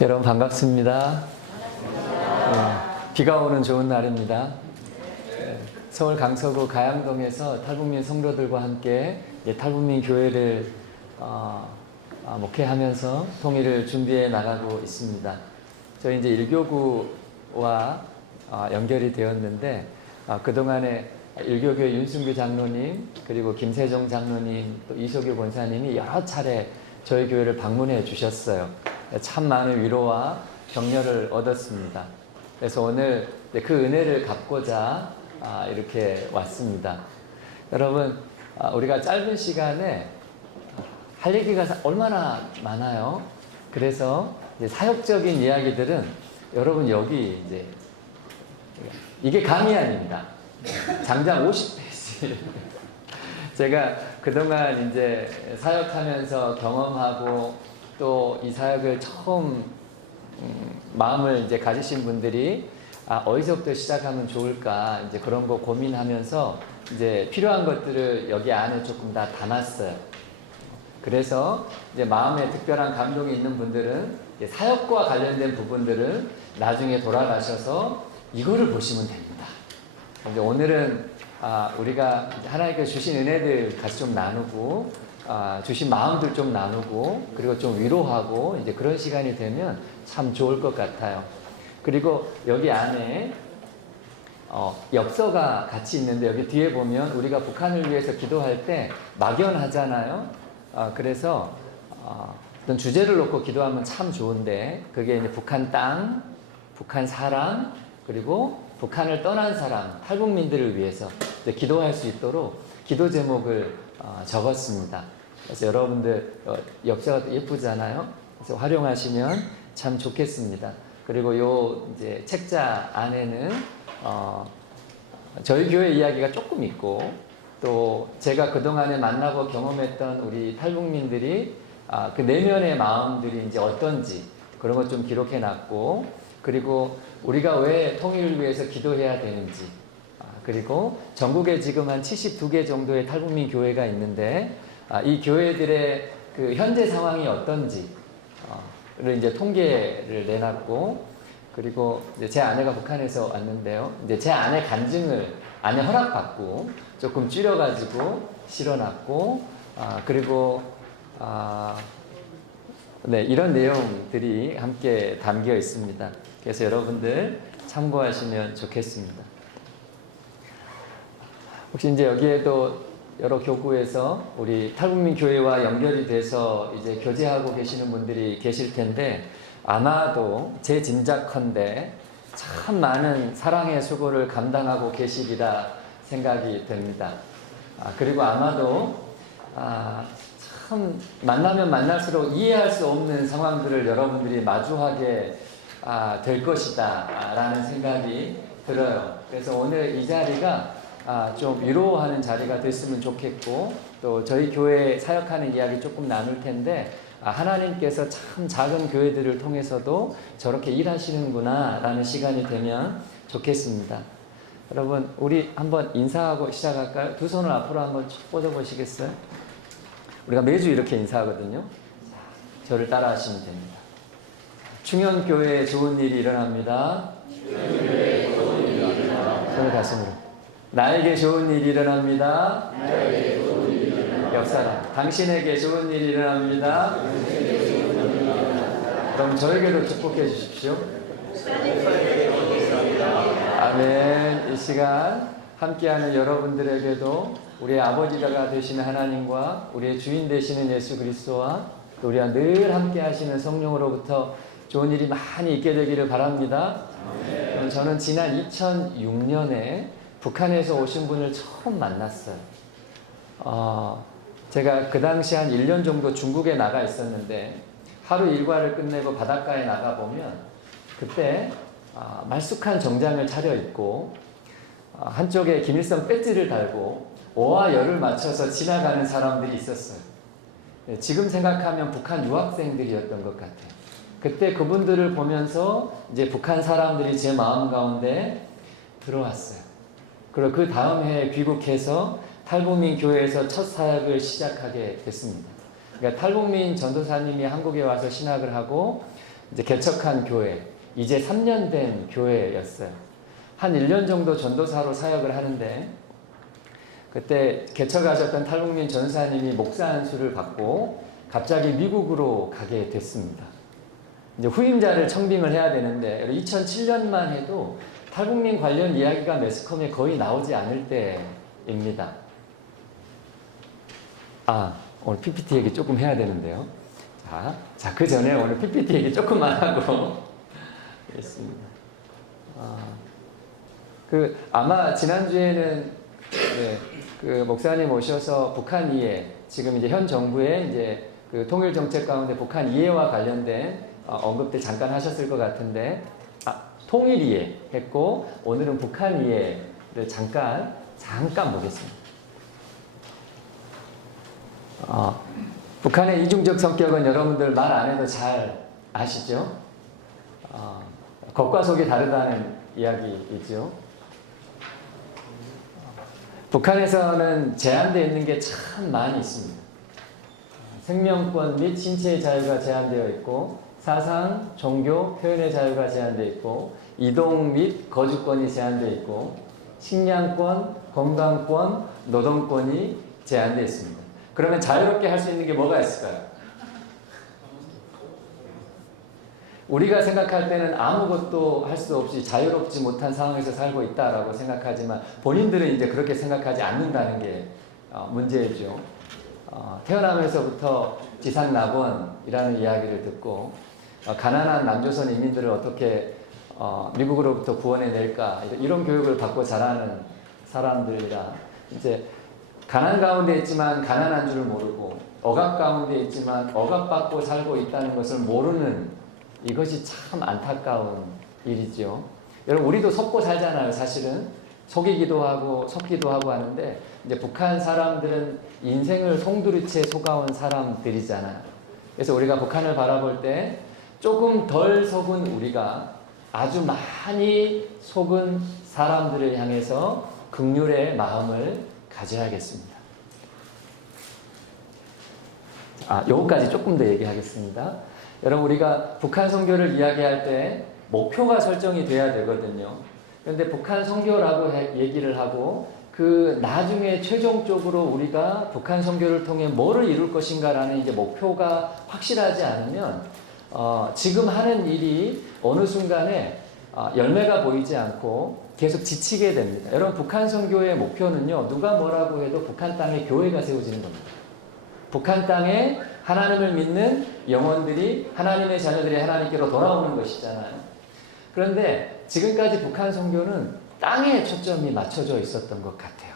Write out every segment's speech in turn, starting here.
여러분 반갑습니다. 비가 오는 좋은 날입니다. 서울 강서구 가양동에서 탈북민 성도들과 함께 탈북민 교회를 목회하면서 통일을 준비해 나가고 있습니다. 저희 이제 1교구와 연결이 되었는데 그동안에 1교교의 윤승규 장로님 그리고 김세종 장로님 또 이소규 권사님이 여러 차례 저희 교회를 방문해 주셨어요. 참 많은 위로와 격려를 얻었습니다. 그래서 오늘 그 은혜를 갚고자 이렇게 왔습니다. 여러분, 우리가 짧은 시간에 할 얘기가 얼마나 많아요. 그래서 이제 사역적인 이야기들은 여러분 여기 이제 이게 감이 아닙니다. 장장 50페이지. 제가 그동안 이제 사역하면서 경험하고 또 이 사역을 처음 마음을 이제 가지신 분들이 어디서부터 시작하면 좋을까 이제 그런 거 고민하면서 이제 필요한 것들을 여기 안에 조금 다 담았어요. 그래서 이제 마음에 특별한 감동이 있는 분들은 사역과 관련된 부분들을 나중에 돌아가셔서 이거를 보시면 됩니다. 이제 오늘은 우리가 하나님께서 주신 은혜들 같이 좀 나누고 주신 마음들 좀 나누고 그리고 좀 위로하고 이제 그런 시간이 되면 참 좋을 것 같아요. 그리고 여기 안에 엽서가 같이 있는데 여기 뒤에 보면 우리가 북한을 위해서 기도할 때 막연하잖아요. 그래서 어떤 주제를 놓고 기도하면 참 좋은데 그게 이제 북한 땅, 북한 사람 그리고 북한을 떠난 사람, 탈북민들을 위해서 기도할 수 있도록 기도 제목을 적었습니다. 그래서 여러분들 엽서가 예쁘잖아요. 그래서 활용하시면 참 좋겠습니다. 그리고 요 이제 책자 안에는 저희 교회 이야기가 조금 있고 또 제가 그동안에 만나고 경험했던 우리 탈북민들이 그 내면의 마음들이 이제 어떤지 그런 것 좀 기록해 놨고 그리고 우리가 왜 통일을 위해서 기도해야 되는지 그리고 전국에 지금 한 72개 정도의 탈북민 교회가 있는데 이 교회들의 그 현재 상황이 어떤지를 이제 통계를 내놨고 그리고 이제 제 아내가 북한에서 왔는데요. 이제 제 아내 간증을 아내 허락받고 조금 줄여가지고 실어놨고 그리고 네, 이런 내용들이 함께 담겨 있습니다. 그래서 여러분들 참고하시면 좋겠습니다. 혹시 이제 여기에도 여러 교구에서 우리 탈북민 교회와 연결이 돼서 이제 교제하고 계시는 분들이 계실 텐데 아마도 제 짐작컨대 참 많은 사랑의 수고를 감당하고 계시리라 생각이 됩니다. 그리고 아마도 참 만나면 만날수록 이해할 수 없는 상황들을 여러분들이 마주하게 될 것이다 라는 생각이 들어요. 그래서 오늘 이 자리가 좀 위로하는 자리가 됐으면 좋겠고 또 저희 교회 사역하는 이야기 조금 나눌 텐데 하나님께서 참 작은 교회들을 통해서도 저렇게 일하시는구나 라는 시간이 되면 좋겠습니다. 여러분 우리 한번 인사하고 시작할까요? 두 손을 앞으로 한번 쭉 뻗어보시겠어요? 우리가 매주 이렇게 인사하거든요. 저를 따라 하시면 됩니다. 충현교회에 좋은 일이 일어납니다. 손을 가슴으로. 나에게 좋은 일이 일어납니다. 옆사람. 당신에게 좋은 일이 일어납니다. 그럼 저에게도 축복해 주십시오. 아멘. 이 시간 함께하는 여러분들에게도 우리의 아버지가 되시는 하나님과 우리의 주인 되시는 예수 그리스도와 또 우리와 늘 함께 하시는 성령으로부터 좋은 일이 많이 있게 되기를 바랍니다. 저는 지난 2006년에 북한에서 오신 분을 처음 만났어요. 제가 그 당시 한 1년 정도 중국에 나가 있었는데 하루 일과를 끝내고 바닷가에 나가보면 그때 말쑥한 정장을 차려입고 한쪽에 김일성 배지를 달고 오와 열을 맞춰서 지나가는 사람들이 있었어요. 지금 생각하면 북한 유학생들이었던 것 같아요. 그때 그분들을 보면서 이제 북한 사람들이 제 마음 가운데 들어왔어요. 그리고 그 다음 해에 귀국해서 탈북민 교회에서 첫 사역을 시작하게 됐습니다. 그러니까 탈북민 전도사님이 한국에 와서 신학을 하고 이제 개척한 교회, 이제 3년 된 교회였어요. 한 1년 정도 전도사로 사역을 하는데 그때 개척하셨던 탈북민 전사님이 목사 안수를 받고 갑자기 미국으로 가게 됐습니다. 이제 후임자를 청빙을 해야 되는데 2007년만 해도 탈북민 관련 이야기가 매스컴에 거의 나오지 않을 때입니다. 오늘 PPT 얘기 조금 해야 되는데요. 자, 그 전에 오늘 PPT 얘기 조금만 하고 있습니다. 아마 지난주에는 그 목사님 오셔서 북한 이해, 지금 이제 현 정부의 이제 그 통일 정책 가운데 북한 이해와 관련된 언급들 잠깐 하셨을 것 같은데, 통일 이해 했고 오늘은 북한 이해를 잠깐 보겠습니다. 북한의 이중적 성격은 여러분들 말 안 해도 잘 아시죠? 겉과 속이 다르다는 이야기이죠. 북한에서는 제한되어 있는 게 참 많이 있습니다. 생명권 및 신체의 자유가 제한되어 있고, 사상, 종교, 표현의 자유가 제한되어 있고, 이동 및 거주권이 제한되어 있고, 식량권, 건강권, 노동권이 제한되어 있습니다. 그러면 자유롭게 할 수 있는 게 뭐가 있을까요? 우리가 생각할 때는 아무것도 할 수 없이 자유롭지 못한 상황에서 살고 있다라고 생각하지만 본인들은 이제 그렇게 생각하지 않는다는 게 문제죠. 태어나면서부터 지상낙원이라는 이야기를 듣고 가난한 남조선 인민들을 어떻게 미국으로부터 구원해낼까 이런 교육을 받고 자라는 사람들이라 이제 가난 가운데 있지만 가난한 줄을 모르고 억압 가운데 있지만 억압받고 살고 있다는 것을 모르는 이것이 참 안타까운 일이죠. 여러분 우리도 속고 살잖아요. 사실은 속이기도 하고 속기도 하고 하는데 이제 북한 사람들은 인생을 송두리째 속아온 사람들이잖아요. 그래서 우리가 북한을 바라볼 때 조금 덜 속은 우리가 아주 많이 속은 사람들을 향해서 긍휼의 마음을 가져야겠습니다. 요거까지 조금 더 얘기하겠습니다. 여러분 우리가 북한 선교를 이야기할 때 목표가 설정이 돼야 되거든요. 그런데 북한 선교라고 얘기를 하고 그 나중에 최종적으로 우리가 북한 선교를 통해 뭐를 이룰 것인가라는 이제 목표가 확실하지 않으면 지금 하는 일이 어느 순간에 열매가 보이지 않고 계속 지치게 됩니다. 여러분 북한 선교의 목표는요, 누가 뭐라고 해도 북한 땅에 교회가 세워지는 겁니다. 북한 땅에 하나님을 믿는 영혼들이 하나님의 자녀들이 하나님께로 돌아오는 것이잖아요. 그런데 지금까지 북한 선교는 땅에 초점이 맞춰져 있었던 것 같아요.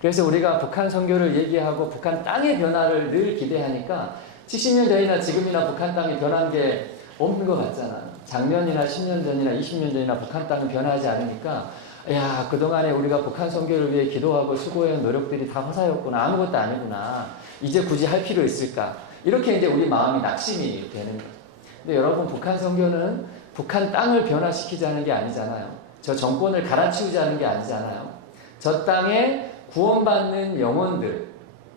그래서 우리가 북한 선교를 얘기하고 북한 땅의 변화를 늘 기대하니까 70년 전이나 지금이나 북한 땅이 변한 게 없는 것 같잖아요. 작년이나 10년 전이나 20년 전이나 북한 땅은 변하지 않으니까 야, 그동안에 우리가 북한 선교를 위해 기도하고 수고해온 노력들이 다 허사였구나. 아무것도 아니구나. 이제 굳이 할 필요 있을까? 이렇게 이제 우리 마음이 낙심이 되는 거예요. 근데 여러분 북한 선교는 북한 땅을 변화시키자는 게 아니잖아요. 저 정권을 갈아치우자는 게 아니잖아요. 저 땅에 구원받는 영혼들이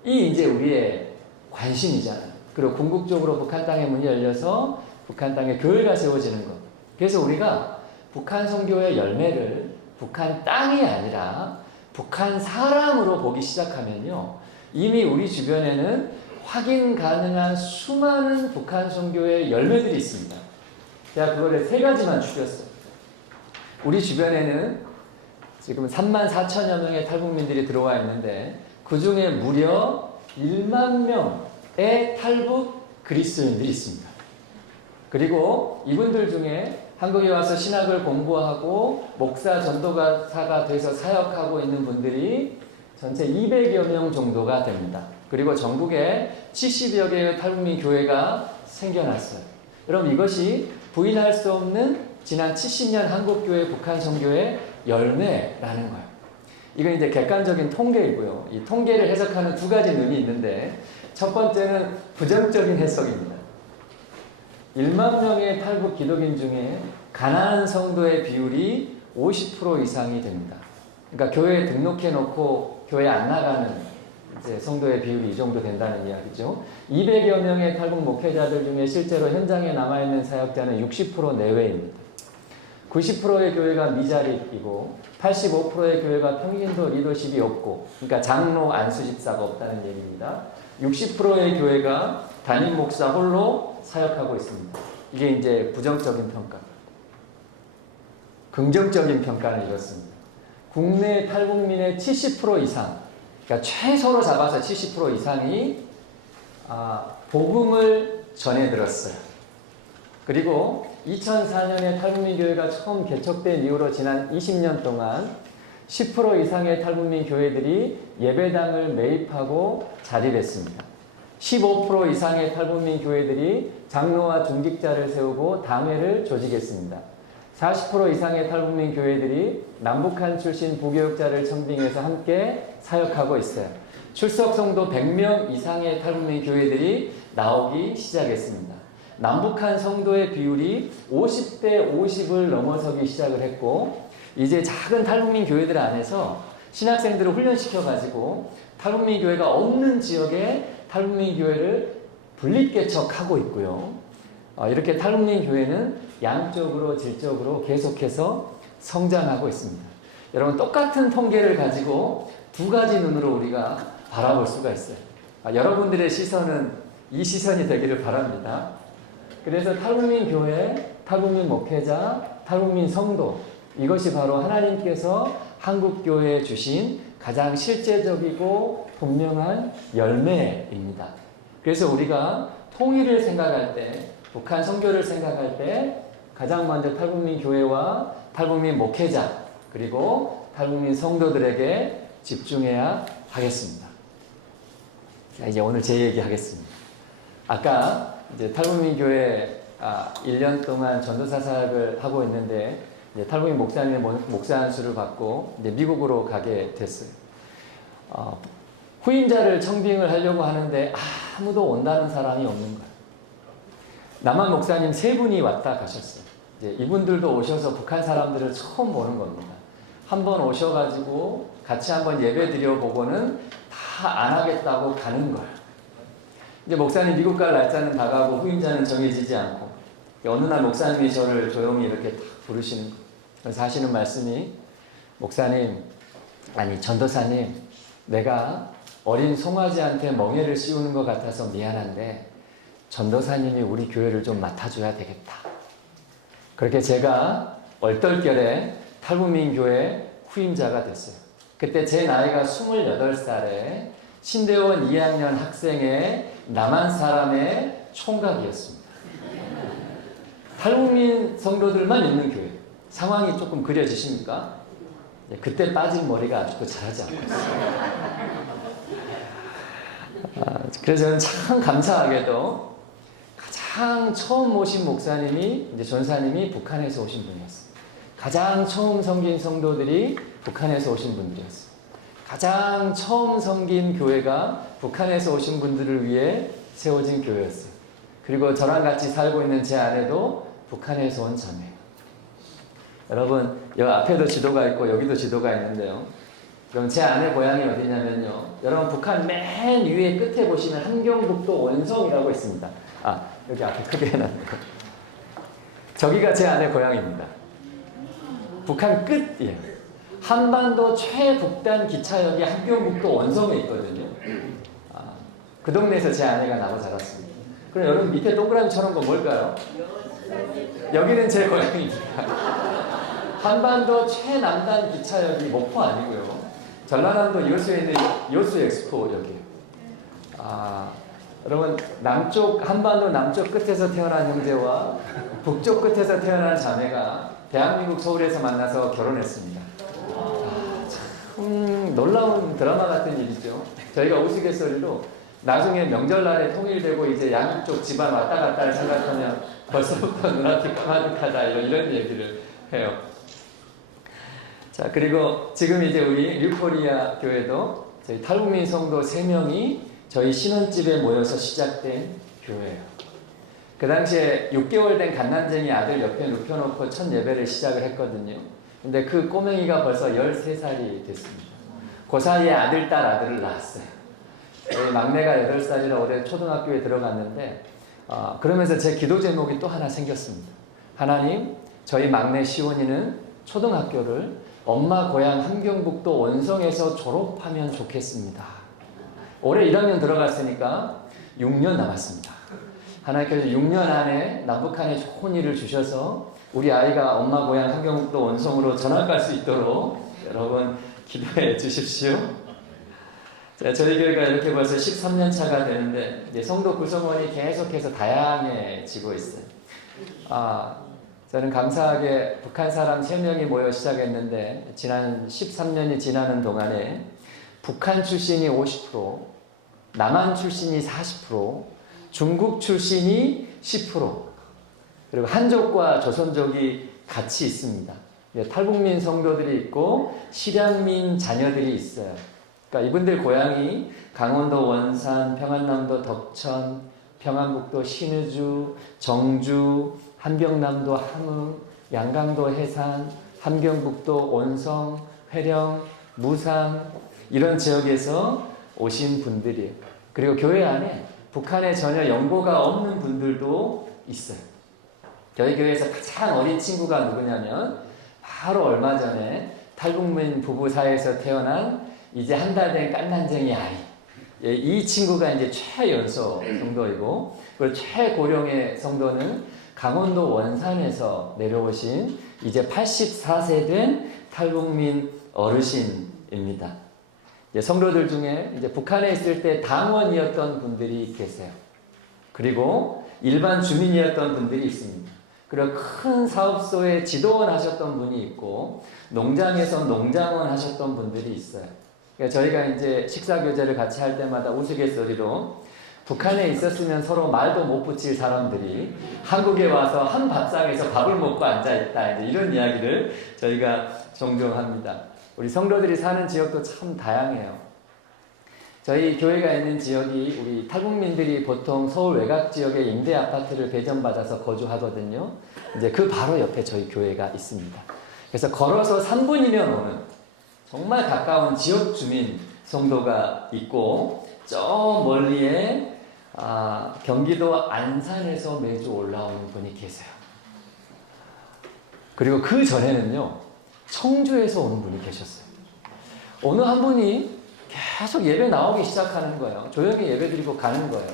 이제 우리의 관심이잖아요. 그리고 궁극적으로 북한 땅의 문이 열려서 북한 땅에 교회가 세워지는 것. 그래서 우리가 북한 선교의 열매를 북한 땅이 아니라 북한 사람으로 보기 시작하면요, 이미 우리 주변에는 확인 가능한 수많은 북한 선교의 열매들이 있습니다. 제가 그거를 3가지만 추렸어요. 우리 주변에는 지금 34,000여 명의 탈북민들이 들어와 있는데 그 중에 무려 1만 명의 탈북 그리스도인들이 있습니다. 그리고 이분들 중에 한국에 와서 신학을 공부하고 목사 전도사가 돼서 사역하고 있는 분들이 전체 200여 명 정도가 됩니다. 그리고 전국에 70여 개의 탈북민 교회가 생겨났어요. 여러분 이것이 부인할 수 없는 지난 70년 한국교회 북한 선교의 열매라는 거예요. 이건 이제 객관적인 통계이고요. 이 통계를 해석하는 2가지 눈이 있는데 첫 번째는 부정적인 해석입니다. 1만 명의 탈북 기독인 중에 가난한 성도의 비율이 50% 이상이 됩니다. 그러니까 교회에 등록해 놓고 교회 안 나가는 이제 성도의 비율이 이 정도 된다는 이야기죠. 200여 명의 탈북 목회자들 중에 실제로 현장에 남아있는 사역자는 60% 내외입니다. 90%의 교회가 미자립이고 85%의 교회가 평신도 리더십이 없고, 그러니까 장로 안수집사가 없다는 얘기입니다. 60%의 교회가 담임 목사 홀로 사역하고 있습니다. 이게 이제 부정적인 평가. 긍정적인 평가는 이렇습니다. 국내 탈북민의 70% 이상, 그러니까 최소로 잡아서 70% 이상이 복음을 전해 들었어요. 그리고 2004년에 탈북민 교회가 처음 개척된 이후로 지난 20년 동안 10% 이상의 탈북민 교회들이 예배당을 매입하고 자립했습니다. 15% 이상의 탈북민 교회들이 장로와 중직자를 세우고 당회를 조직했습니다. 40% 이상의 탈북민 교회들이 남북한 출신 부교육자를 청빙해서 함께 사역하고 있어요. 출석 성도 100명 이상의 탈북민 교회들이 나오기 시작했습니다. 남북한 성도의 비율이 50대 50을 넘어서기 시작을 했고, 이제 작은 탈북민 교회들 안에서 신학생들을 훈련시켜가지고 탈북민 교회가 없는 지역에 탈북민 교회를 분립개척하고 있고요. 이렇게 탈북민 교회는 양적으로 질적으로 계속해서 성장하고 있습니다. 여러분, 똑같은 통계를 가지고 두 가지 눈으로 우리가 바라볼 수가 있어요. 여러분들의 시선은 이 시선이 되기를 바랍니다. 그래서 탈북민 교회, 탈북민 목회자, 탈북민 성도, 이것이 바로 하나님께서 한국교회에 주신 가장 실제적이고 분명한 열매입니다. 그래서 우리가 통일을 생각할 때, 북한 선교를 생각할 때 가장 먼저 탈북민 교회와 탈북민 목회자, 그리고 탈북민 성도들에게 집중해야 하겠습니다. 자, 이제 오늘 제 얘기 하겠습니다. 아까 이제 탈북민 교회 1년 동안 전도사 사역을 하고 있는데, 이제 탈북민 목사님의 목사 안수를 받고 이제 미국으로 가게 됐어요. 후임자를 청빙을 하려고 하는데 아무도 온다는 사람이 없는 거예요. 남한 목사님 3분이 왔다 가셨어요. 이제 이분들도 오셔서 북한 사람들을 처음 보는 겁니다. 한번 오셔가지고 같이 한번 예배 드려보고는 다 안 하겠다고 가는 거예요. 이제 목사님 미국 갈 날짜는 다가고 후임자는 정해지지 않고, 어느 날 목사님이 저를 조용히 이렇게 딱 부르시는 거예요. 그래서 하시는 말씀이, 목사님, 아니 전도사님, 내가 어린 송아지한테 멍에를 씌우는 것 같아서 미안한데 전도사님이 우리 교회를 좀 맡아줘야 되겠다. 그렇게 제가 얼떨결에 탈북민 교회 후임자가 됐어요. 그때 제 나이가 28살에 신대원 2학년 학생의 남한 사람의 총각이었습니다. 탈북민 성도들만 있는 교회. 상황이 조금 그려지십니까? 그때 빠진 머리가 아직도 자라지 않고 있어요. 그래서 저는 참 감사하게도 가장 처음 모신 목사님이, 이제 전사님이 북한에서 오신 분이었어요. 가장 처음 섬긴 성도들이 북한에서 오신 분들이었어요. 가장 처음 섬긴 교회가 북한에서 오신 분들을 위해 세워진 교회였어요. 그리고 저랑 같이 살고 있는 제 아내도 북한에서 온 자매예요. 여러분, 여기 앞에도 지도가 있고 여기도 지도가 있는데요. 그럼 제 아내 고향이 어디냐면요. 여러분, 북한 맨 위에 끝에 보시면 함경북도 원성이라고 있습니다. 여기 앞에 크게 해놨네요. 저기가 제 아내 고향입니다. 북한 끝이에요. 한반도 최북단 기차역이 함경북도 원성에 있거든요. 그 동네에서 제 아내가 나고 자랐습니다. 그럼 여러분, 밑에 동그라미처럼 거 뭘까요? 여기는 제 고향입니다. 한반도 최남단 기차역이 목포 아니고요. 전라남도 여수에 있는 여수 엑스포역이에요. 여러분, 한반도 남쪽 끝에서 태어난 형제와 북쪽 끝에서 태어난 자매가 대한민국 서울에서 만나서 결혼했습니다. 참 놀라운 드라마 같은 일이죠. 저희가 우스갯소리로 나중에 명절날에 통일되고 이제 양쪽 집안 왔다 갔다를 생각하면 벌써부터 눈앞이 까마득하다, 이런 얘기를 해요. 자, 그리고 지금 이제 우리 뉴코리아 교회도 저희 탈북민 성도 3명이 저희 신혼집에 모여서 시작된 교회예요. 그 당시에 6개월 된 갓난쟁이 아들 옆에 눕혀놓고 첫 예배를 시작을 했거든요. 근데 그 꼬맹이가 벌써 13살이 됐습니다. 그 사이에 아들을 낳았어요. 저희 막내가 8살이라 올해 초등학교에 들어갔는데 그러면서 제 기도 제목이 또 하나 생겼습니다. 하나님, 저희 막내 시온이는 초등학교를 엄마 고향 함경북도 원성에서 졸업하면 좋겠습니다. 올해 1학년 들어갔으니까 6년 남았습니다. 하나님께서 6년 안에 남북한에 좋은 일을 주셔서 우리 아이가 엄마 고향 함경북도 원성으로 전학 갈 수 있도록 여러분 기도해 주십시오. 자, 저희 교회가 이렇게 벌써 13년 차가 되는데 이제 성도 구성원이 계속해서 다양해지고 있어요. 저는 감사하게 북한 사람 3명이 모여 시작했는데 지난 13년이 지나는 동안에 북한 출신이 50%, 남한 출신이 40%, 중국 출신이 10%, 그리고 한족과 조선족이 같이 있습니다. 탈북민 성도들이 있고 실향민 자녀들이 있어요. 그러니까 이분들 고향이 강원도 원산, 평안남도 덕천, 평안북도 신의주, 정주, 한경남도 함흥, 양강도 해산, 함경북도 온성, 회령, 무상 이런 지역에서 오신 분들이에요. 그리고 교회 안에 북한에 전혀 연고가 없는 분들도 있어요. 저희 교회에서 가장 어린 친구가 누구냐면 바로 얼마 전에 탈북민 부부 사이에서 태어난 이제 한 달 된 깐난쟁이 아이. 이 친구가 이제 최연소 성도이고, 그리고 최고령의 성도는 강원도 원산에서 내려오신 이제 84세 된 탈북민 어르신입니다. 성도들 중에 이제 북한에 있을 때 당원이었던 분들이 계세요. 그리고 일반 주민이었던 분들이 있습니다. 그리고 큰 사업소에 지도원 하셨던 분이 있고, 농장에서 농장원 하셨던 분들이 있어요. 그러니까 저희가 이제 식사 교제를 같이 할 때마다 우스갯소리로 북한에 있었으면 서로 말도 못 붙일 사람들이 한국에 와서 한 밥상에서 밥을 먹고 앉아있다, 이런 이야기를 저희가 종종 합니다. 우리 성도들이 사는 지역도 참 다양해요. 저희 교회가 있는 지역이 우리 탈북민들이 보통 서울 외곽 지역에 임대 아파트를 배정받아서 거주하거든요. 이제 그 바로 옆에 저희 교회가 있습니다. 그래서 걸어서 3분이면 오는 정말 가까운 지역 주민 성도가 있고, 저 멀리에 경기도 안산에서 매주 올라오는 분이 계세요. 그리고 그 전에는요, 청주에서 오는 분이 계셨어요. 어느 한 분이 계속 예배 나오기 시작하는 거예요. 조용히 예배 드리고 가는 거예요.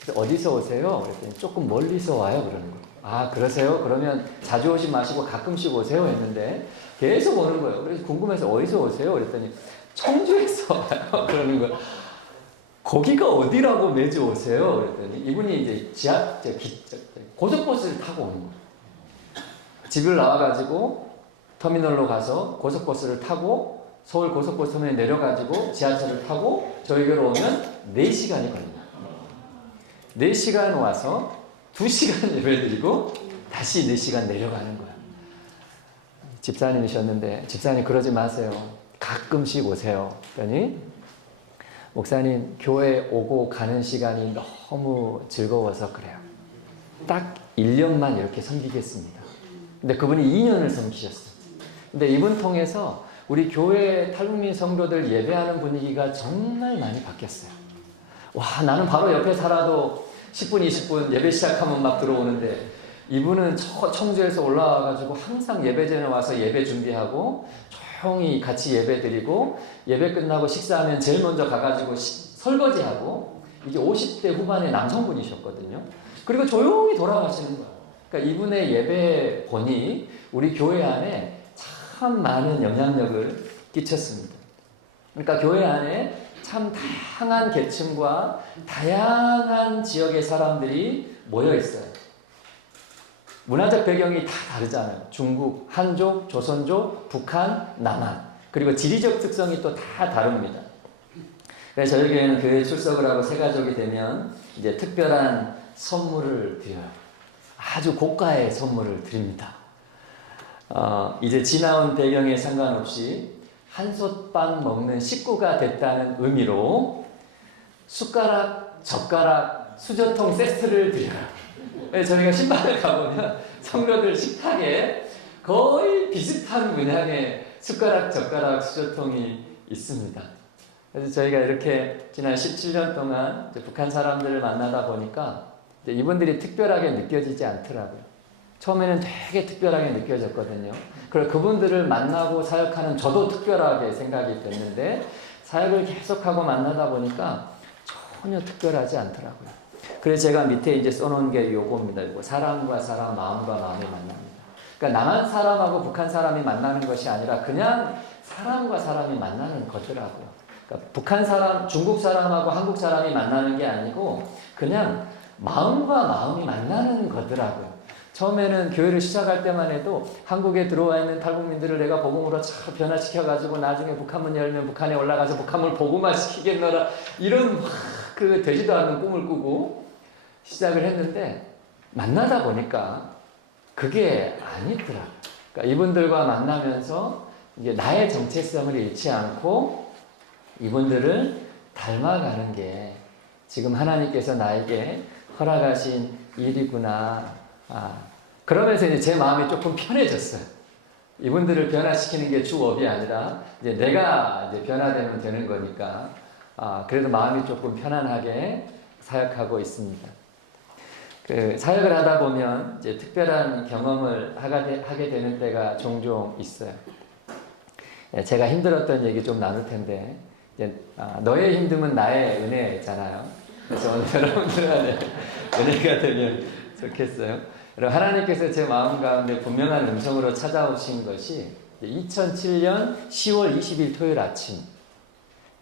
그래서 어디서 오세요? 그랬더니 조금 멀리서 와요. 그러는 거예요. 아, 그러세요? 그러면 자주 오지 마시고 가끔씩 오세요 했는데 계속 오는 거예요. 그래서 궁금해서 어디서 오세요? 그랬더니 청주에서 와요. 그러는 거예요. 거기가 어디라고 매주 오세요? 그랬더니 이분이 이제 고속버스를 타고 오는 거예요. 집을 나와가지고 터미널로 가서 고속버스를 타고 서울 고속버스 터미널에 내려가지고 지하철을 타고 저희 교회로 오면 4시간이 걸립니다. 4시간 와서 2시간 예배드리고 다시 4시간 내려가는 거예요. 집사님이셨는데, 집사님 그러지 마세요. 가끔씩 오세요. 그러니 목사님 교회 오고 가는 시간이 너무 즐거워서 그래요. 딱 1년만 이렇게 섬기겠습니다. 근데 그분이 2년을 섬기셨어요. 근데 이분 통해서 우리 교회 탈북민 성도들 예배하는 분위기가 정말 많이 바뀌었어요. 와, 나는 바로 옆에 살아도 10분, 20분 예배 시작하면 막 들어오는데 이분은 청주에서 올라와가지고 항상 예배 전에 와서 예배 준비하고 조용히 같이 예배 드리고 예배 끝나고 식사하면 제일 먼저 가가지고 설거지하고, 이게 50대 후반의 남성분이셨거든요. 그리고 조용히 돌아가시는 거예요. 그러니까 이분의 예배본이 우리 교회 안에 참 많은 영향력을 끼쳤습니다. 그러니까 교회 안에 참 다양한 계층과 다양한 지역의 사람들이 모여 있어요. 문화적 배경이 다 다르잖아요. 중국, 한족, 조선족, 북한, 남한. 그리고 지리적 특성이 또 다 다릅니다. 그래서 저희 교회는 교회 출석을 하고 새가족이 되면 이제 특별한 선물을 드려요. 아주 고가의 선물을 드립니다. 이제 지나온 배경에 상관없이 한솥밥 먹는 식구가 됐다는 의미로 숟가락, 젓가락, 수저통 세트를 드려요. 저희가 신방을 가보면 성도들 식탁에 거의 비슷한 문양의 숟가락, 젓가락, 수저통이 있습니다. 그래서 저희가 이렇게 지난 17년 동안 이제 북한 사람들을 만나다 보니까 이제 이분들이 특별하게 느껴지지 않더라고요. 처음에는 되게 특별하게 느껴졌거든요. 그리고 그분들을 만나고 사역하는 저도 특별하게 생각이 됐는데 사역을 계속하고 만나다 보니까 전혀 특별하지 않더라고요. 그래서 제가 밑에 이제 써놓은 게 요겁니다. 요거. 사람과 사람, 마음과 마음이 만납니다. 그러니까 남한 사람하고 북한 사람이 만나는 것이 아니라 그냥 사람과 사람이 만나는 거더라고요. 그러니까 북한 사람, 중국 사람하고 한국 사람이 만나는 게 아니고 그냥 마음과 마음이 만나는 거더라고요. 처음에는 교회를 시작할 때만 해도 한국에 들어와 있는 탈북민들을 내가 복음으로 잘 변화시켜가지고 나중에 북한문 열면 북한에 올라가서 북한을 복음화시키겠노라 이런 그 되지도 않는 꿈을 꾸고 시작을 했는데 만나다 보니까 그게 아니더라고요. 그러니까 이분들과 만나면서 이게 나의 정체성을 잃지 않고 이분들을 닮아가는 게 지금 하나님께서 나에게 허락하신 일이구나. 그러면서 이제 제 마음이 조금 편해졌어요. 이분들을 변화시키는 게 주업이 아니라 이제 내가 이제 변화되면 되는 거니까. 그래도 마음이 조금 편안하게 사역하고 있습니다. 그 사역을 하다 보면 이제 특별한 경험을 하게 되는 때가 종종 있어요. 제가 힘들었던 얘기 좀 나눌 텐데, 이제, 너의 힘듦은 나의 은혜잖아요. 그래서 오늘 여러분들한테 은혜가 되면 좋겠어요. 여러분, 하나님께서 제 마음 가운데 분명한 음성으로 찾아오신 것이 2007년 10월 20일 토요일 아침.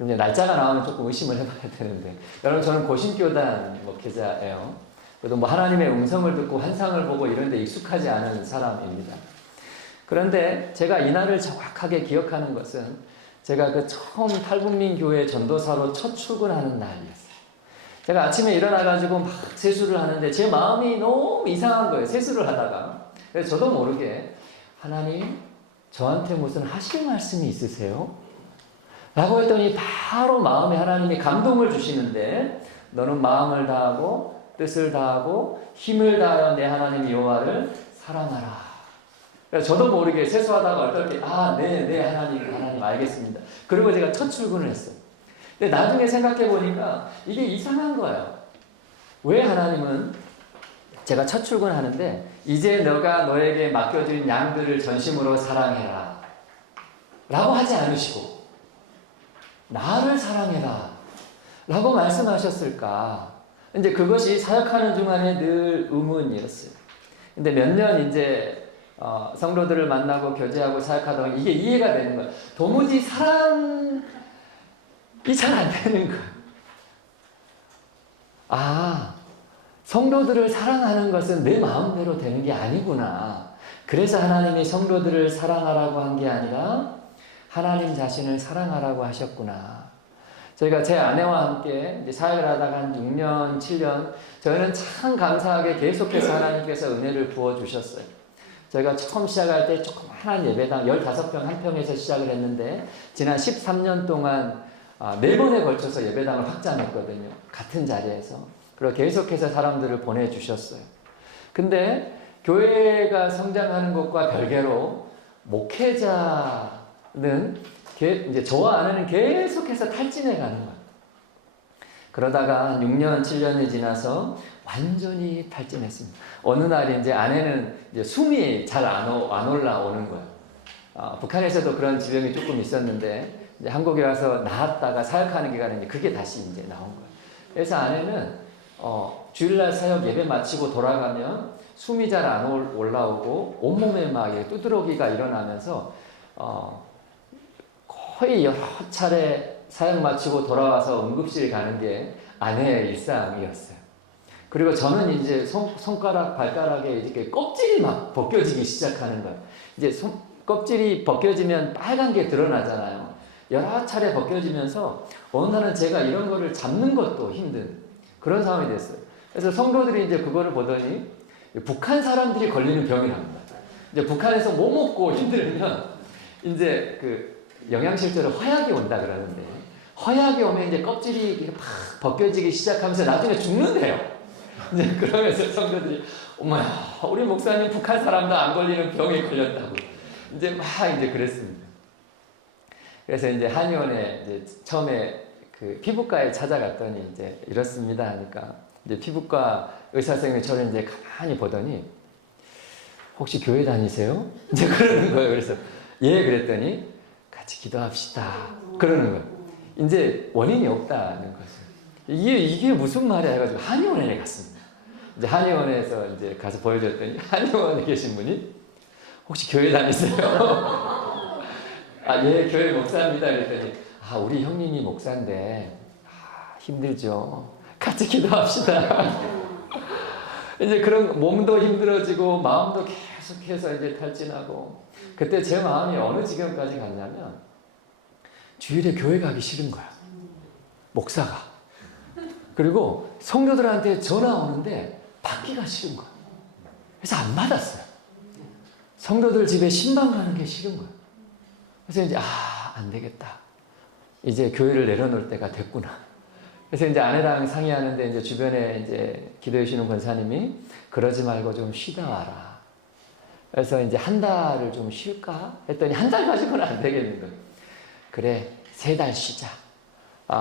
이제 날짜가 나오면 조금 의심을 해봐야 되는데, 여러분, 저는 고신교단 목회자예요. 그래도 뭐 하나님의 음성을 듣고 환상을 보고 이런 데 익숙하지 않은 사람입니다. 그런데 제가 이날을 정확하게 기억하는 것은 제가 그 처음 탈북민 교회 전도사로 첫 출근하는 날이었어요. 제가 아침에 일어나가지고 막 세수를 하는데 제 마음이 너무 이상한 거예요. 세수를 하다가. 그래서 저도 모르게 하나님 저한테 무슨 하실 말씀이 있으세요? 라고 했더니 바로 마음에 하나님이 감동을 주시는데 너는 마음을 다하고 뜻을 다하고 힘을 다하여 내 하나님 여호와를 사랑하라. 그래서 저도 모르게 세수하다가 어떻게 네 하나님 알겠습니다. 그리고 제가 첫 출근을 했어요. 근데 나중에 생각해 보니까 이게 이상한 거예요. 왜 하나님은 제가 첫 출근하는데 이제 너가 너에게 맡겨진 양들을 전심으로 사랑해라 라고 하지 않으시고 나를 사랑해라 라고 말씀하셨을까? 이제 그것이 사역하는 중간에 늘 의문이었어요. 근데 몇 년 이제 성도들을 만나고 교제하고 사역하다 보니 이게 이해가 되는 거예요. 도무지 사랑이 잘 안 되는 거예요. 성도들을 사랑하는 것은 내 마음대로 되는 게 아니구나. 그래서 하나님이 성도들을 사랑하라고 한 게 아니라 하나님 자신을 사랑하라고 하셨구나. 저희가 제 아내와 함께 이제 사역을 하다가 한 6년, 7년, 저희는 참 감사하게 계속해서 하나님께서 은혜를 부어주셨어요. 저희가 처음 시작할 때 조그마한 예배당 15평 한 평에서 시작을 했는데, 지난 13년 동안 4번에 걸쳐서 예배당을 확장했거든요. 같은 자리에서. 그리고 계속해서 사람들을 보내주셨어요. 근데 교회가 성장하는 것과 별개로 목회자는 이제 저와 아내는 계속해서 탈진해 가는 거예요. 그러다가 6년, 7년이 지나서 완전히 탈진했습니다. 어느 날 이제 아내는 이제 숨이 잘 안 올라오는 거예요. 북한에서도 그런 지병이 조금 있었는데 이제 한국에 와서 나았다가 사역하는 기간에 그게 다시 이제 나온 거예요. 그래서 아내는 주일날 사역 예배 마치고 돌아가면 숨이 잘 안 올라오고 온몸에 막 두드러기가 일어나면서 거의 여러 차례 사역 마치고 돌아와서 응급실 가는 게 아내의 일상이었어요. 그리고 저는 이제 손가락, 발가락에 이렇게 껍질이 막 벗겨지기 시작하는 거예요. 이제 껍질이 벗겨지면 빨간 게 드러나잖아요. 여러 차례 벗겨지면서 어느 날은 제가 이런 거를 잡는 것도 힘든 그런 상황이 됐어요. 그래서 성도들이 이제 그거를 보더니 북한 사람들이 걸리는 병이랍니다. 이제 북한에서 뭐 먹고 힘들면 이제 그 영양실조로 허약이 온다 그러는데, 허약이 오면 이제 껍질이 이렇게 팍 벗겨지기 시작하면서 나중에 죽는데요. 이제 그러면서 성도들이 어머야, 우리 목사님 북한 사람도 안 걸리는 병에 걸렸다고 이제 막 이제 그랬습니다. 그래서 이제 한의원에 이제 처음에 그 피부과에 찾아갔더니 이제 이렇습니다 하니까 이제 피부과 의사 선생님이 저를 이제 가만히 보더니 혹시 교회 다니세요? 이제 그러는 거예요. 그래서 예 그랬더니 같이 기도합시다 그러는 거예요. 이제 원인이 없다는 거죠. 이게 무슨 말이야 해가지고 한의원에 갔습니다. 이제 한의원에서 이제 가서 보여줬더니 한의원에 계신 분이 혹시 교회 다니세요? 아, 예, 교회 목사입니다. 그랬더니 아, 우리 형님이 목사인데 힘들죠. 같이 기도합시다. 이제 그런 몸도 힘들어지고 마음도 계속해서 이제 탈진하고 그때 제 마음이 어느 지경까지 갔냐면 주일에 교회 가기 싫은 거야. 목사가. 그리고 성도들한테 전화 오는데 받기가 싫은 거야. 그래서 안 받았어요. 성도들 집에 신방 가는 게 싫은 거야. 그래서 이제 안 되겠다. 이제 교회를 내려놓을 때가 됐구나. 그래서 이제 아내랑 상의하는데 이제 주변에 이제 기도해 주시는 권사님이 그러지 말고 좀 쉬다 와라. 그래서 이제 한 달을 좀 쉴까? 했더니 한 달 가지고는 안 되겠는 거예요. 그래, 3달 쉬자.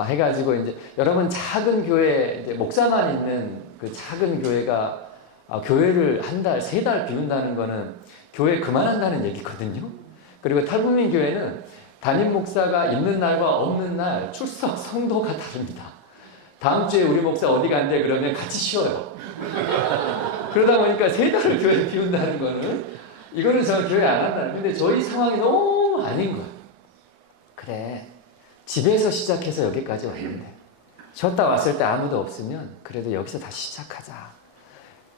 해가지고 이제 여러분 작은 교회 이제 목사만 있는 그 작은 교회가 교회를 3달 비운다는 거는 교회 그만한다는 얘기거든요. 그리고 탈북민 교회는 담임 목사가 있는 날과 없는 날 출석 성도가 다릅니다. 다음 주에 우리 목사 어디 간대 그러면 같이 쉬어요. 그러다 보니까 3달을 교회 비운다는 거는 이거는 저 교회 안 한다는. 근데 저희 상황이 너무 아닌 거예요. 그래, 집에서 시작해서 여기까지 왔는데 쉬었다 왔을 때 아무도 없으면 그래도 여기서 다시 시작하자.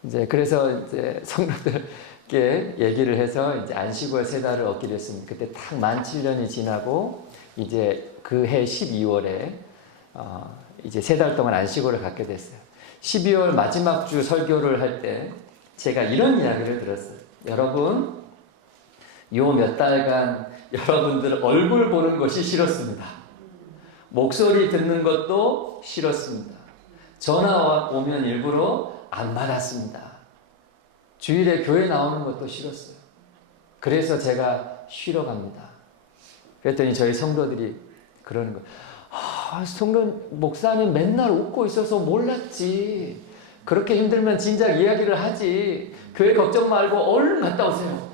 이제 그래서 이제 성도들께 얘기를 해서 이제 안식월 3달을 얻기로 했습니다. 그때 딱 만 7년이 지나고 이제 그 해 12월에 이제 3달 동안 안식월을 갖게 됐어요. 12월 마지막 주 설교를 할 때 제가 이런 이야기를 들었어요. 여러분, 요 몇 달간 여러분들 얼굴 보는 것이 싫었습니다. 목소리 듣는 것도 싫었습니다. 전화 오면 일부러 안 받았습니다. 주일에 교회 나오는 것도 싫었어요. 그래서 제가 쉬러 갑니다. 그랬더니 저희 성도들이 그러는 거예요. 성도 목사님 맨날 웃고 있어서 몰랐지. 그렇게 힘들면 진작 이야기를 하지. 교회 걱정 말고 얼른 갔다 오세요.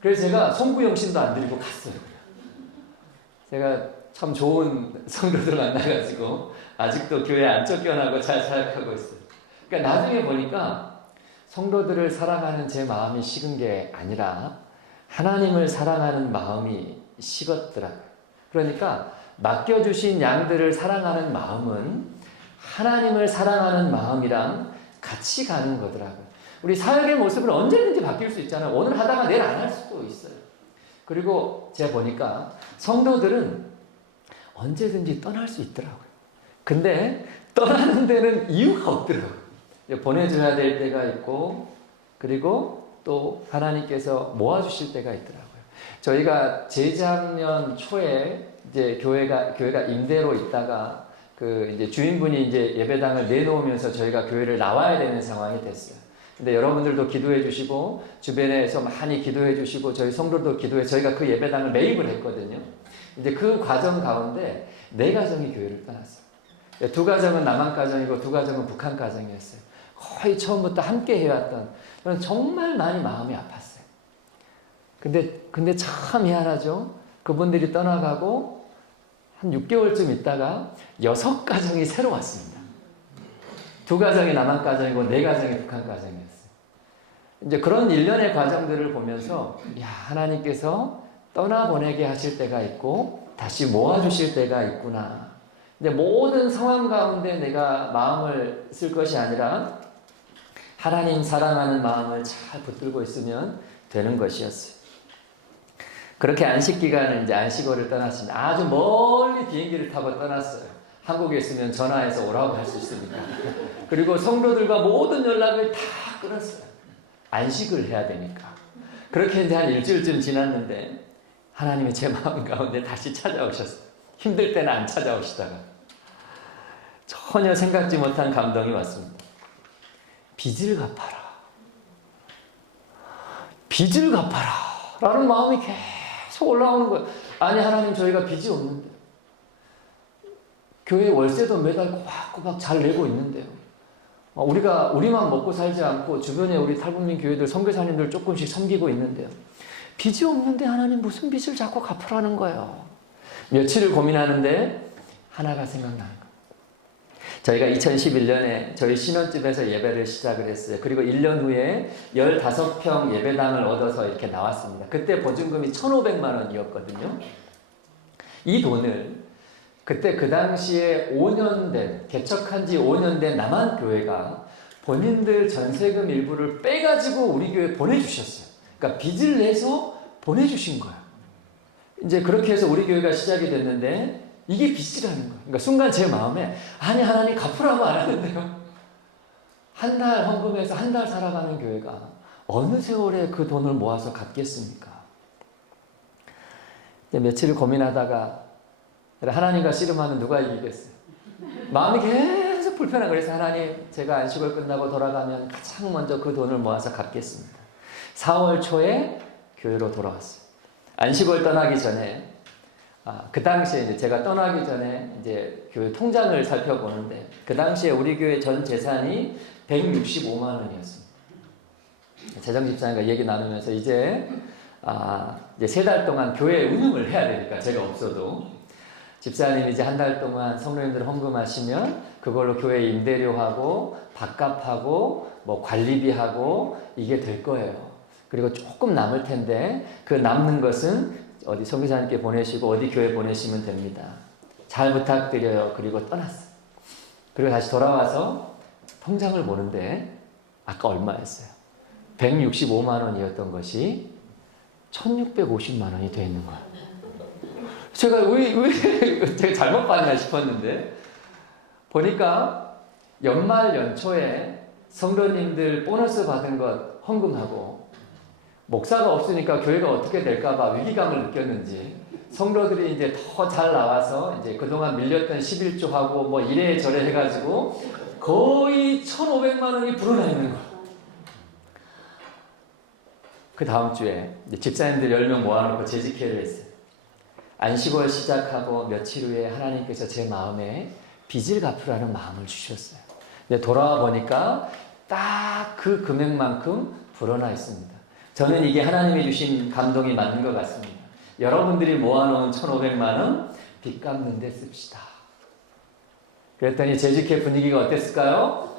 그래서 제가 송구영신도 안 드리고 갔어요. 제가 참 좋은 성도들 만나가지고 아직도 교회 안 쫓겨나고 잘 살아가고 있어요. 그러니까 나중에 보니까 성도들을 사랑하는 제 마음이 식은 게 아니라 하나님을 사랑하는 마음이 식었더라고요. 그러니까 맡겨주신 양들을 사랑하는 마음은 하나님을 사랑하는 마음이랑 같이 가는 거더라고요. 우리 사역의 모습은 언제든지 바뀔 수 있잖아요. 오늘 하다가 내일 안 할 수도 있어요. 그리고 제가 보니까 성도들은 언제든지 떠날 수 있더라고요. 근데 떠나는 데는 이유가 없더라고요. 보내줘야 될 때가 있고 그리고 또 하나님께서 모아주실 때가 있더라고요. 저희가 재작년 초에 이제 교회가 임대로 있다가 그 이제 주인분이 이제 예배당을 내놓으면서 저희가 교회를 나와야 되는 상황이 됐어요. 근데 여러분들도 기도해 주시고 주변에서 많이 기도해 주시고 저희 성도도 기도해 저희가 그 예배당을 매입을 했거든요. 이제 그 과정 가운데 4가정이 교회를 떠났어요. 2가정은 남한 가정이고 2가정은 북한 가정이었어요. 거의 처음부터 함께 해왔던 저는 정말 많이 마음이 아팠어요. 근데 참 미안하죠. 그분들이 떠나가고 한 6개월쯤 있다가 6가정이 새로 왔습니다. 2가정이 남한 가정이고 4가정이 북한 가정이었어요. 이제 그런 일련의 과정들을 보면서 하나님께서 떠나보내게 하실 때가 있고 다시 모아주실 때가 있구나. 근데 모든 상황 가운데 내가 마음을 쓸 것이 아니라 하나님 사랑하는 마음을 잘 붙들고 있으면 되는 것이었어요. 그렇게 안식 기간을 이제 안식월을 떠났습니다. 아주 멀리 비행기를 타고 떠났어요. 한국에 있으면 전화해서 오라고 할 수 있으니까. 그리고 성도들과 모든 연락을 다 끊었어요. 안식을 해야 되니까. 그렇게 이제 한 일주일쯤 지났는데 하나님이 제 마음 가운데 다시 찾아오셨어요. 힘들 때는 안 찾아오시다가 전혀 생각지 못한 감동이 왔습니다. 빚을 갚아라. 빚을 갚아라. 라는 마음이 계속 올라오는 거예요. 아니 하나님 저희가 빚이 없는데 교회 월세도 매달 꼬박꼬박 잘 내고 있는데요. 우리만 먹고 살지 않고 주변에 우리 탈북민 교회들 선교사님들 조금씩 섬기고 있는데요. 빚이 없는데 하나님 무슨 빚을 자꾸 갚으라는 거예요. 며칠을 고민하는데 하나가 생각나는 거예요. 저희가 2011년에 저희 신혼집에서 예배를 시작을 했어요. 그리고 1년 후에 15평 예배당을 얻어서 이렇게 나왔습니다. 그때 보증금이 1,500만 원이었거든요. 이 돈을 그때 그 당시에 5년 된, 개척한 지 5년 된 남한교회가 본인들 전세금 일부를 빼가지고 우리 교회에 보내주셨어요. 그러니까 빚을 내서 보내주신 거예요. 이제 그렇게 해서 우리 교회가 시작이 됐는데 이게 빚이라는 거예요. 그러니까 순간 제 마음에 아니 하나님 갚으라고 안 하는데요. 한 달 헌금해서 한 달 살아가는 교회가 어느 세월에 그 돈을 모아서 갚겠습니까? 며칠 고민하다가 하나님과 씨름하면 누가 이기겠어요? 마음이 계속 불편하고 그래서 하나님 제가 안식을 끝나고 돌아가면 가장 먼저 그 돈을 모아서 갚겠습니다. 4월 초에 교회로 돌아왔어요. 안식을 떠나기 전에 그 당시에 이제 제가 떠나기 전에 이제 교회 통장을 살펴보는데 그 당시에 우리 교회 전 재산이 165만 원이었습니다. 재정집사님과 얘기 나누면서 이제 3달 동안 교회 운영을 해야 되니까 제가 없어도 집사님이 이제 한 달 동안 성도님들 헌금하시면 그걸로 교회 임대료하고 밥값하고 뭐 관리비하고 이게 될 거예요. 그리고 조금 남을 텐데 그 남는 것은 어디 선교사님께 보내시고 어디 교회 보내시면 됩니다. 잘 부탁드려요. 그리고 떠났어요. 그리고 다시 돌아와서 통장을 보는데 아까 얼마였어요? 165만 원이었던 것이 1650만 원이 돼 있는 거예요. 제가 왜 제가 잘못 봤나 싶었는데 보니까 연말 연초에 성도님들 보너스 받은 것 헌금하고 목사가 없으니까 교회가 어떻게 될까봐 위기감을 느꼈는지 성도들이 이제 더 잘 나와서 이제 그동안 밀렸던 11조하고 뭐 이래저래 해가지고 거의 1,500만 원이 불어나 있는 거예요. 그 다음 주에 집사님들 10명 모아놓고 재직회를 했어요. 안식월 시작하고 며칠 후에 하나님께서 제 마음에 빚을 갚으라는 마음을 주셨어요. 근데 돌아와 보니까 딱 그 금액만큼 불어나 있습니다. 저는 이게 하나님이 주신 감동이 맞는 것 같습니다. 여러분들이 모아놓은 1,500만 원 빚 갚는 데 씁시다. 그랬더니 재직회 분위기가 어땠을까요?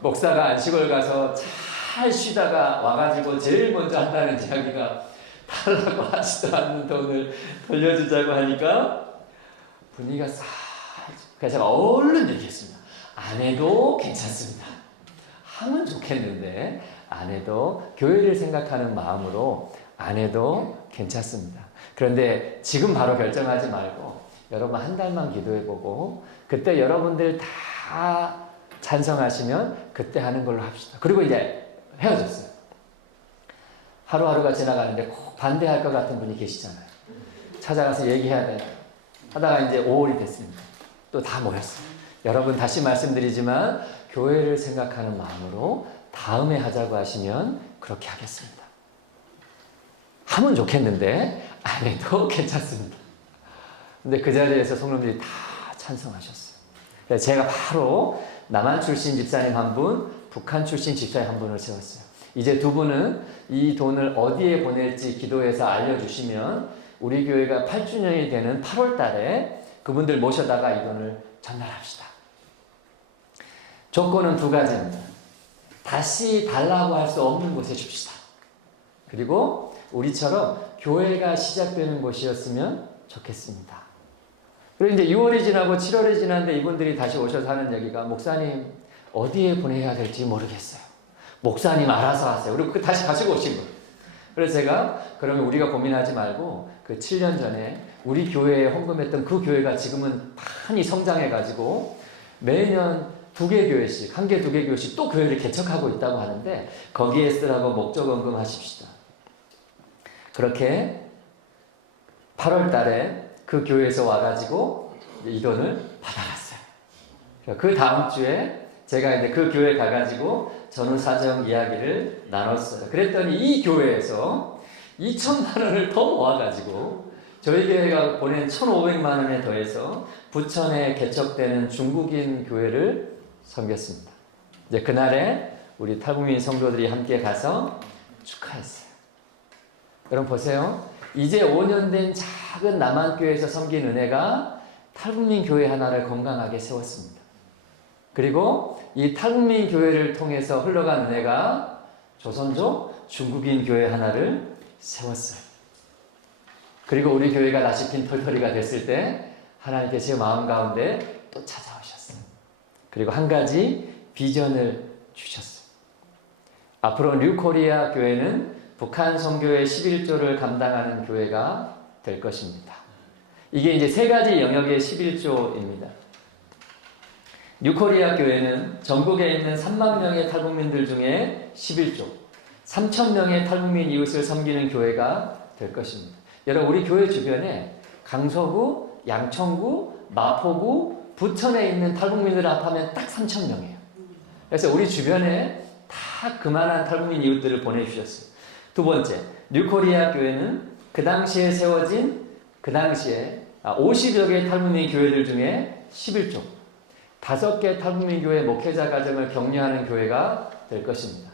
목사가 안식월 가서 잘 쉬다가 와가지고 제일 먼저 한다는 이야기가 달라고 하지도 않는 돈을 돌려주자고 하니까 분위기가 싹. 그래서 제가 얼른 얘기했습니다. 안 해도 괜찮습니다. 하면 좋겠는데 안 해도 교회를 생각하는 마음으로 안 해도 괜찮습니다. 그런데 지금 바로 결정하지 말고 여러분 한 달만 기도해보고 그때 여러분들 다 찬성하시면 그때 하는 걸로 합시다. 그리고 이제 헤어졌어요. 하루하루가 지나가는데 꼭 반대할 것 같은 분이 계시잖아요. 찾아가서 얘기해야 돼. 하다가 이제 5월이 됐습니다. 또 다 모였어요. 여러분 다시 말씀드리지만 교회를 생각하는 마음으로 다음에 하자고 하시면 그렇게 하겠습니다. 하면 좋겠는데 안 해도 괜찮습니다. 근데 그 자리에서 성도님들이 다 찬성하셨어요. 그래서 제가 바로 남한 출신 집사님 한 분, 북한 출신 집사님 한 분을 세웠어요. 이제 두 분은 이 돈을 어디에 보낼지 기도해서 알려주시면 우리 교회가 8주년이 되는 8월 달에 그분들 모셔다가 이 돈을 전달합시다. 조건은 2가지입니다. 다시 달라고 할 수 없는 곳에 줍시다. 그리고 우리처럼 교회가 시작되는 곳이었으면 좋겠습니다. 그리고 이제 6월이 지나고 7월이 지났는데 이분들이 다시 오셔서 하는 얘기가 목사님 어디에 보내야 될지 모르겠어요. 목사님 알아서 하세요. 그리고 다시 가지고 오신 거예요. 그래서 제가 그러면 우리가 고민하지 말고 그 7년 전에 우리 교회에 헌금했던 그 교회가 지금은 많이 성장해가지고 매년 2개 교회씩, 1개, 2개 교회씩 또 교회를 개척하고 있다고 하는데 거기에 쓰라고 목적 헌금하십시다. 그렇게 8월 달에 그 교회에서 와가지고 이 돈을 받아갔어요. 그 다음 주에 제가 이제 그 교회 가가지고 전후사정 이야기를 나눴어요. 그랬더니 이 교회에서 2천만 원을 더 모아가지고 저희 교회가 보낸 1,500만 원에 더해서 부천에 개척되는 중국인 교회를 섬겼습니다. 이제 그날에 우리 탈북민 성도들이 함께 가서 축하했어요. 여러분 보세요. 이제 5년 된 작은 남한교회에서 섬긴 은혜가 탈북민 교회 하나를 건강하게 세웠습니다. 그리고 이 탈북민 교회를 통해서 흘러간 은혜가 조선족 중국인 교회 하나를 세웠어요. 그리고 우리 교회가 다시 빈털터리가 됐을 때 하나님께서 제 마음 가운데 또 찾아오셨어요. 그리고 한 가지 비전을 주셨어요. 앞으로 뉴코리아 교회는 북한 선교의 11조를 감당하는 교회가 될 것입니다. 이게 이제 세 가지 영역의 11조입니다. 뉴코리아 교회는 전국에 있는 3만 명의 탈북민들 중에 11조, 3천 명의 탈북민 이웃을 섬기는 교회가 될 것입니다. 여러분 우리 교회 주변에 강서구, 양천구, 마포구, 부천에 있는 탈북민들 합하면 딱 3천 명이에요. 그래서 우리 주변에 다 그만한 탈북민 이웃들을 보내주셨어요. 두 번째, 뉴코리아 교회는 그 당시에 세워진 50여 개의 탈북민 교회들 중에 11조, 5개 탈북민 교회 목회자 가정을 격려하는 교회가 될 것입니다.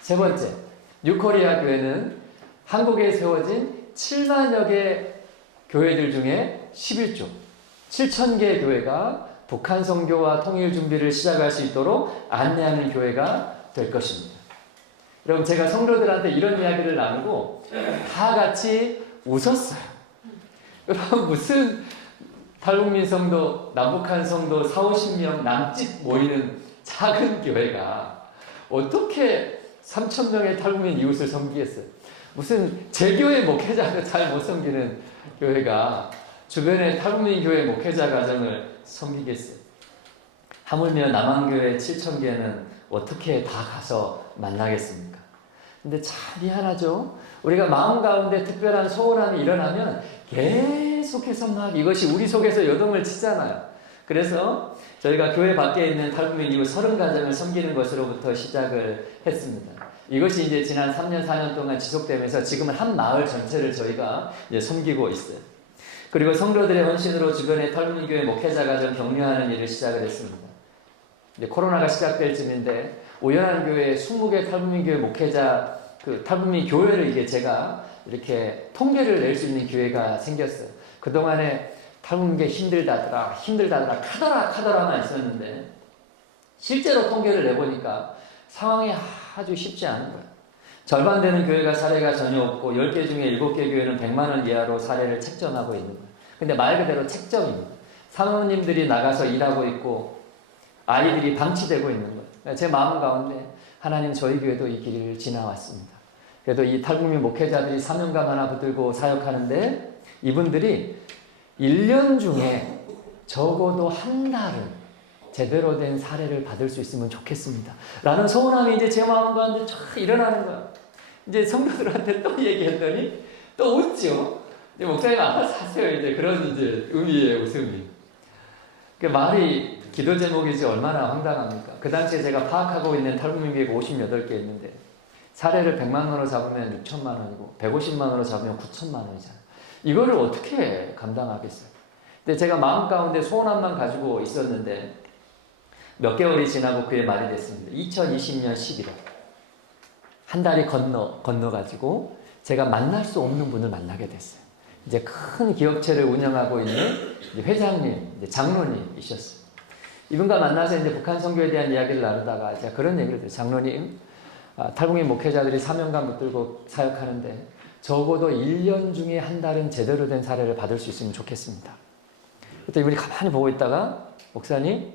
세 번째, 뉴코리아 교회는 한국에 세워진 7만여 개 교회들 중에 11조, 7,000개 교회가 북한 선교와 통일 준비를 시작할 수 있도록 안내하는 교회가 될 것입니다. 여러분 제가 성도들한테 이런 이야기를 나누고 다 같이 웃었어요. 여러분 무슨 탈북민 성도, 남북한 성도 40-50명 남짓 모이는 작은 교회가 어떻게 3,000명의 탈북민 이웃을 섬기겠어요? 무슨 제 교회 목회자도 잘 못 섬기는 교회가 주변의 탈북민 교회 목회자 가정을 섬기겠어요? 하물며 남한교회 7,000개는 어떻게 다 가서 만나겠습니까? 근데 참 미안하죠. 우리가 마음 가운데 특별한 소원함이 일어나면 계속해서 막 이것이 우리 속에서 요동을 치잖아요. 그래서 저희가 교회 밖에 있는 탈북민 이후 30가정을 섬기는 것으로부터 시작을 했습니다. 이것이 이제 지난 3년, 4년 동안 지속되면서 지금은 한 마을 전체를 저희가 이제 섬기고 있어요. 그리고 성도들의 헌신으로 주변의 탈북민 교회 목회자 가정 격려하는 일을 시작을 했습니다. 이제 코로나가 시작될 즈음인데 오연한 교회에 20개 탈북민 교회 목회자 탈북민 교회를 이게 제가 이렇게 통계를 낼 수 있는 기회가 생겼어요. 그동안에 탈북민 힘들다더라 카더라만 있었는데 실제로 통계를 내보니까 상황이 아주 쉽지 않은 거예요. 절반 되는 교회가 사례가 전혀 없고 10개 중에 7개 교회는 100만 원 이하로 사례를 책정하고 있는 거예요. 근데 말 그대로 책정입니다. 사모님들이 나가서 일하고 있고 아이들이 방치되고 있는 거예요. 제 마음 가운데 하나님 저희 교회도 이 길을 지나왔습니다. 그래도 이 탈북민 목회자들이 사명감 하나 붙들고 사역하는데 이분들이 1년 중에 적어도 한 달은 제대로 된 사례를 받을 수 있으면 좋겠습니다. 라는 소원함이 이제 제 마음 가운데 쫙 일어나는 거야. 이제 성도들한테 또 얘기했더니 또 웃죠. 이제 목사님 알아서 하세요. 이제 그런 이제 의미의 웃음이. 그 말이 기도 제목이지 얼마나 황당합니까? 그 당시에 제가 파악하고 있는 탈북민 교회가 58개 있는데 사례를 100만 원으로 잡으면 6천만 원이고 150만 원으로 잡으면 9천만 원이잖아요. 이거를 어떻게 감당하겠어요? 근데 제가 마음 가운데 소원함만 가지고 있었는데 몇 개월이 지나고 그의 말이 됐습니다. 2020년 11월 한 달이 건너가지고 제가 만날 수 없는 분을 만나게 됐어요. 이제 큰 기업체를 운영하고 있는 회장님, 장로님이셨어요. 이분과 만나서 이제 북한 선교에 대한 이야기를 나누다가 제가 그런 얘기를 드려요. 장로님, 탈북민 목회자들이 사명감 붙들고 사역하는데 적어도 1년 중에 한 달은 제대로 된 사례를 받을 수 있으면 좋겠습니다. 그때 이분이 가만히 보고 있다가 목사님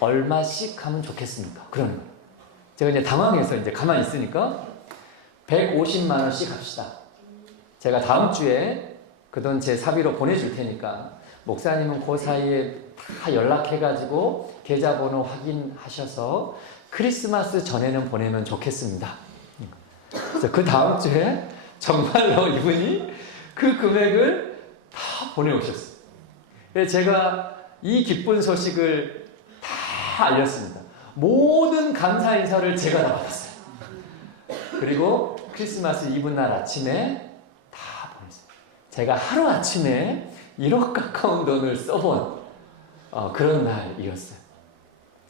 얼마씩 하면 좋겠습니까? 그러는 거예요. 제가 이제 당황해서 이제 가만히 있으니까 150만 원씩 합시다. 제가 다음 주에 그 돈 제 사비로 보내줄 테니까 목사님은 그 사이에 다 연락해가지고 계좌번호 확인하셔서 크리스마스 전에는 보내면 좋겠습니다. 그래서 그 다음 주에 정말로 이분이 그 금액을 다 보내오셨어요. 그래서 제가 이 기쁜 소식을 다 알렸습니다. 모든 감사 인사를 제가 다 받았어요. 그리고 크리스마스 이브날 아침에 다 보냈어요. 제가 하루아침에 1억 가까운 돈을 써본 그런 날이었어요.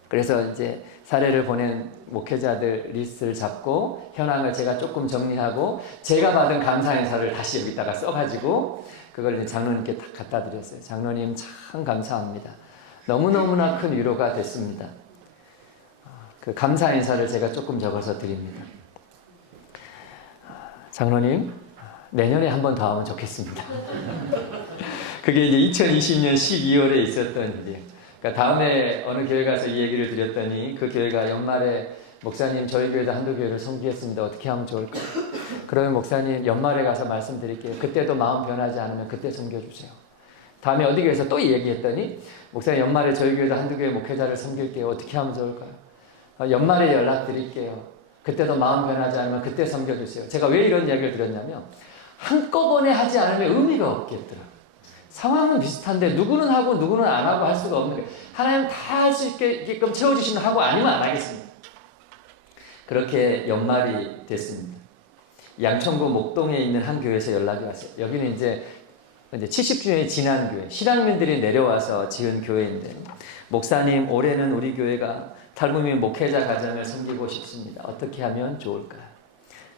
그래서 이제 사례를 보낸 목회자들 리스트를 잡고 현황을 제가 조금 정리하고 제가 받은 감사 인사를 다시 여기다가 써가지고 그걸 이제 장로님께 다 갖다 드렸어요. 장로님 참 감사합니다. 너무너무나 큰 위로가 됐습니다. 그 감사 인사를 제가 조금 적어서 드립니다. 장로님, 내년에 한 번 더 하면 좋겠습니다. 그게 이제 2020년 12월에 있었던 일이에요. 그러니까 다음에 어느 교회 가서 이 얘기를 드렸더니 그 교회가 연말에 목사님 저희 교회도 한두 교회를 섬기겠습니다. 어떻게 하면 좋을까요? 그러면 목사님 연말에 가서 말씀드릴게요. 그때도 마음 변하지 않으면 그때 섬겨주세요. 다음에 어디 교회에서 또 얘기했더니 목사님 연말에 저희 교회도 한두 교회 목회자를 섬길게요. 어떻게 하면 좋을까요? 연말에 연락드릴게요. 그때도 마음 변하지 않으면 그때 섬겨주세요. 제가 왜 이런 이야기를 드렸냐면 한꺼번에 하지 않으면 의미가 없겠더라고요. 상황은 비슷한데 누구는 하고 누구는 안 하고 할 수가 없는 거예요. 하나님 다 할 수 있게끔 채워주시면 하고 아니면 안 하겠습니다. 그렇게 연말이 됐습니다. 양천구 목동에 있는 한 교회에서 연락이 왔어요. 여기는 이제 70주년이 지난 교회, 실향민들이 내려와서 지은 교회인데 목사님 올해는 우리 교회가 탈북민 목회자 가정을 섬기고 싶습니다. 어떻게 하면 좋을까요?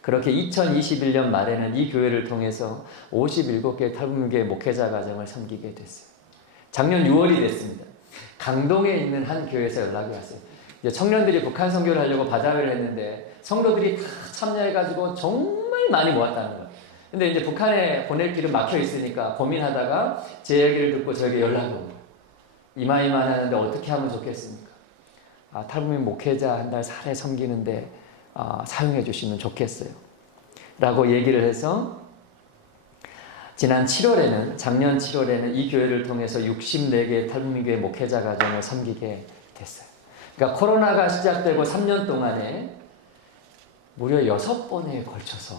그렇게 2021년 말에는 이 교회를 통해서 57개 탈북민교회 목회자 가정을 섬기게 됐어요. 작년 6월이 됐습니다. 강동에 있는 한 교회에서 연락이 왔어요. 이제 청년들이 북한 선교를 하려고 바자회를 했는데 성도들이 다 참여해가지고 정말 많이 모았다는 거예요. 근데 이제 북한에 보낼 길은 막혀 있으니까 고민하다가 제 얘기를 듣고 저에게 연락이 온 거예요. 이만이만 하는데 어떻게 하면 좋겠습니까? 탈북민 목회자 한 달 사례 섬기는데 사용해 주시면 좋겠어요. 라고 얘기를 해서 작년 7월에는 이 교회를 통해서 64개 탈북민교회 목회자 가정을 섬기게 됐어요. 그러니까 코로나가 시작되고 3년 동안에 무려 6번에 걸쳐서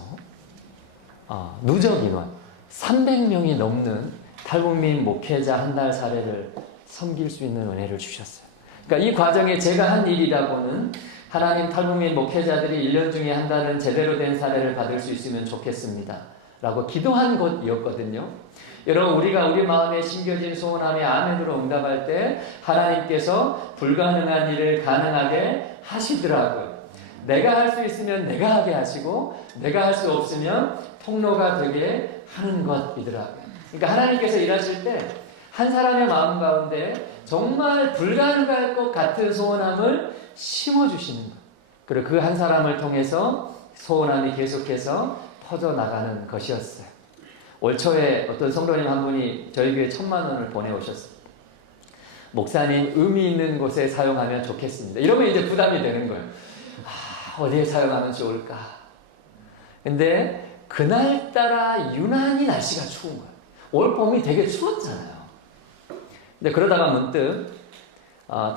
누적 인원 300명이 넘는 탈북민 목회자 한 달 사례를 섬길 수 있는 은혜를 주셨어요. 그러니까 이 과정에 제가 한 일이라고는 하나님 탈북민 목회자들이 1년 중에 한 달은 제대로 된 사례를 받을 수 있으면 좋겠습니다. 라고 기도한 곳이었거든요. 여러분 우리가 우리 마음에 심겨진 소원함에 아멘으로 응답할 때 하나님께서 불가능한 일을 가능하게 하시더라고요. 내가 할 수 있으면 내가 하게 하시고 내가 할 수 없으면 통로가 되게 하는 것이더라고요. 그러니까 하나님께서 일하실 때 한 사람의 마음 가운데 정말 불가능할 것 같은 소원함을 심어주시는 것. 그리고 그 한 사람을 통해서 소원함이 계속해서 퍼져나가는 것이었어요. 올 초에 어떤 성도님 한 분이 저희 교회에 1,000만 원을 보내오셨어요. 목사님 의미 있는 곳에 사용하면 좋겠습니다. 이러면 이제 부담이 되는 거예요. 어디에 사용하면 좋을까? 근데 그날따라 유난히 날씨가 추운 거예요. 올 봄이 되게 추웠잖아요. 근데 그러다가 문득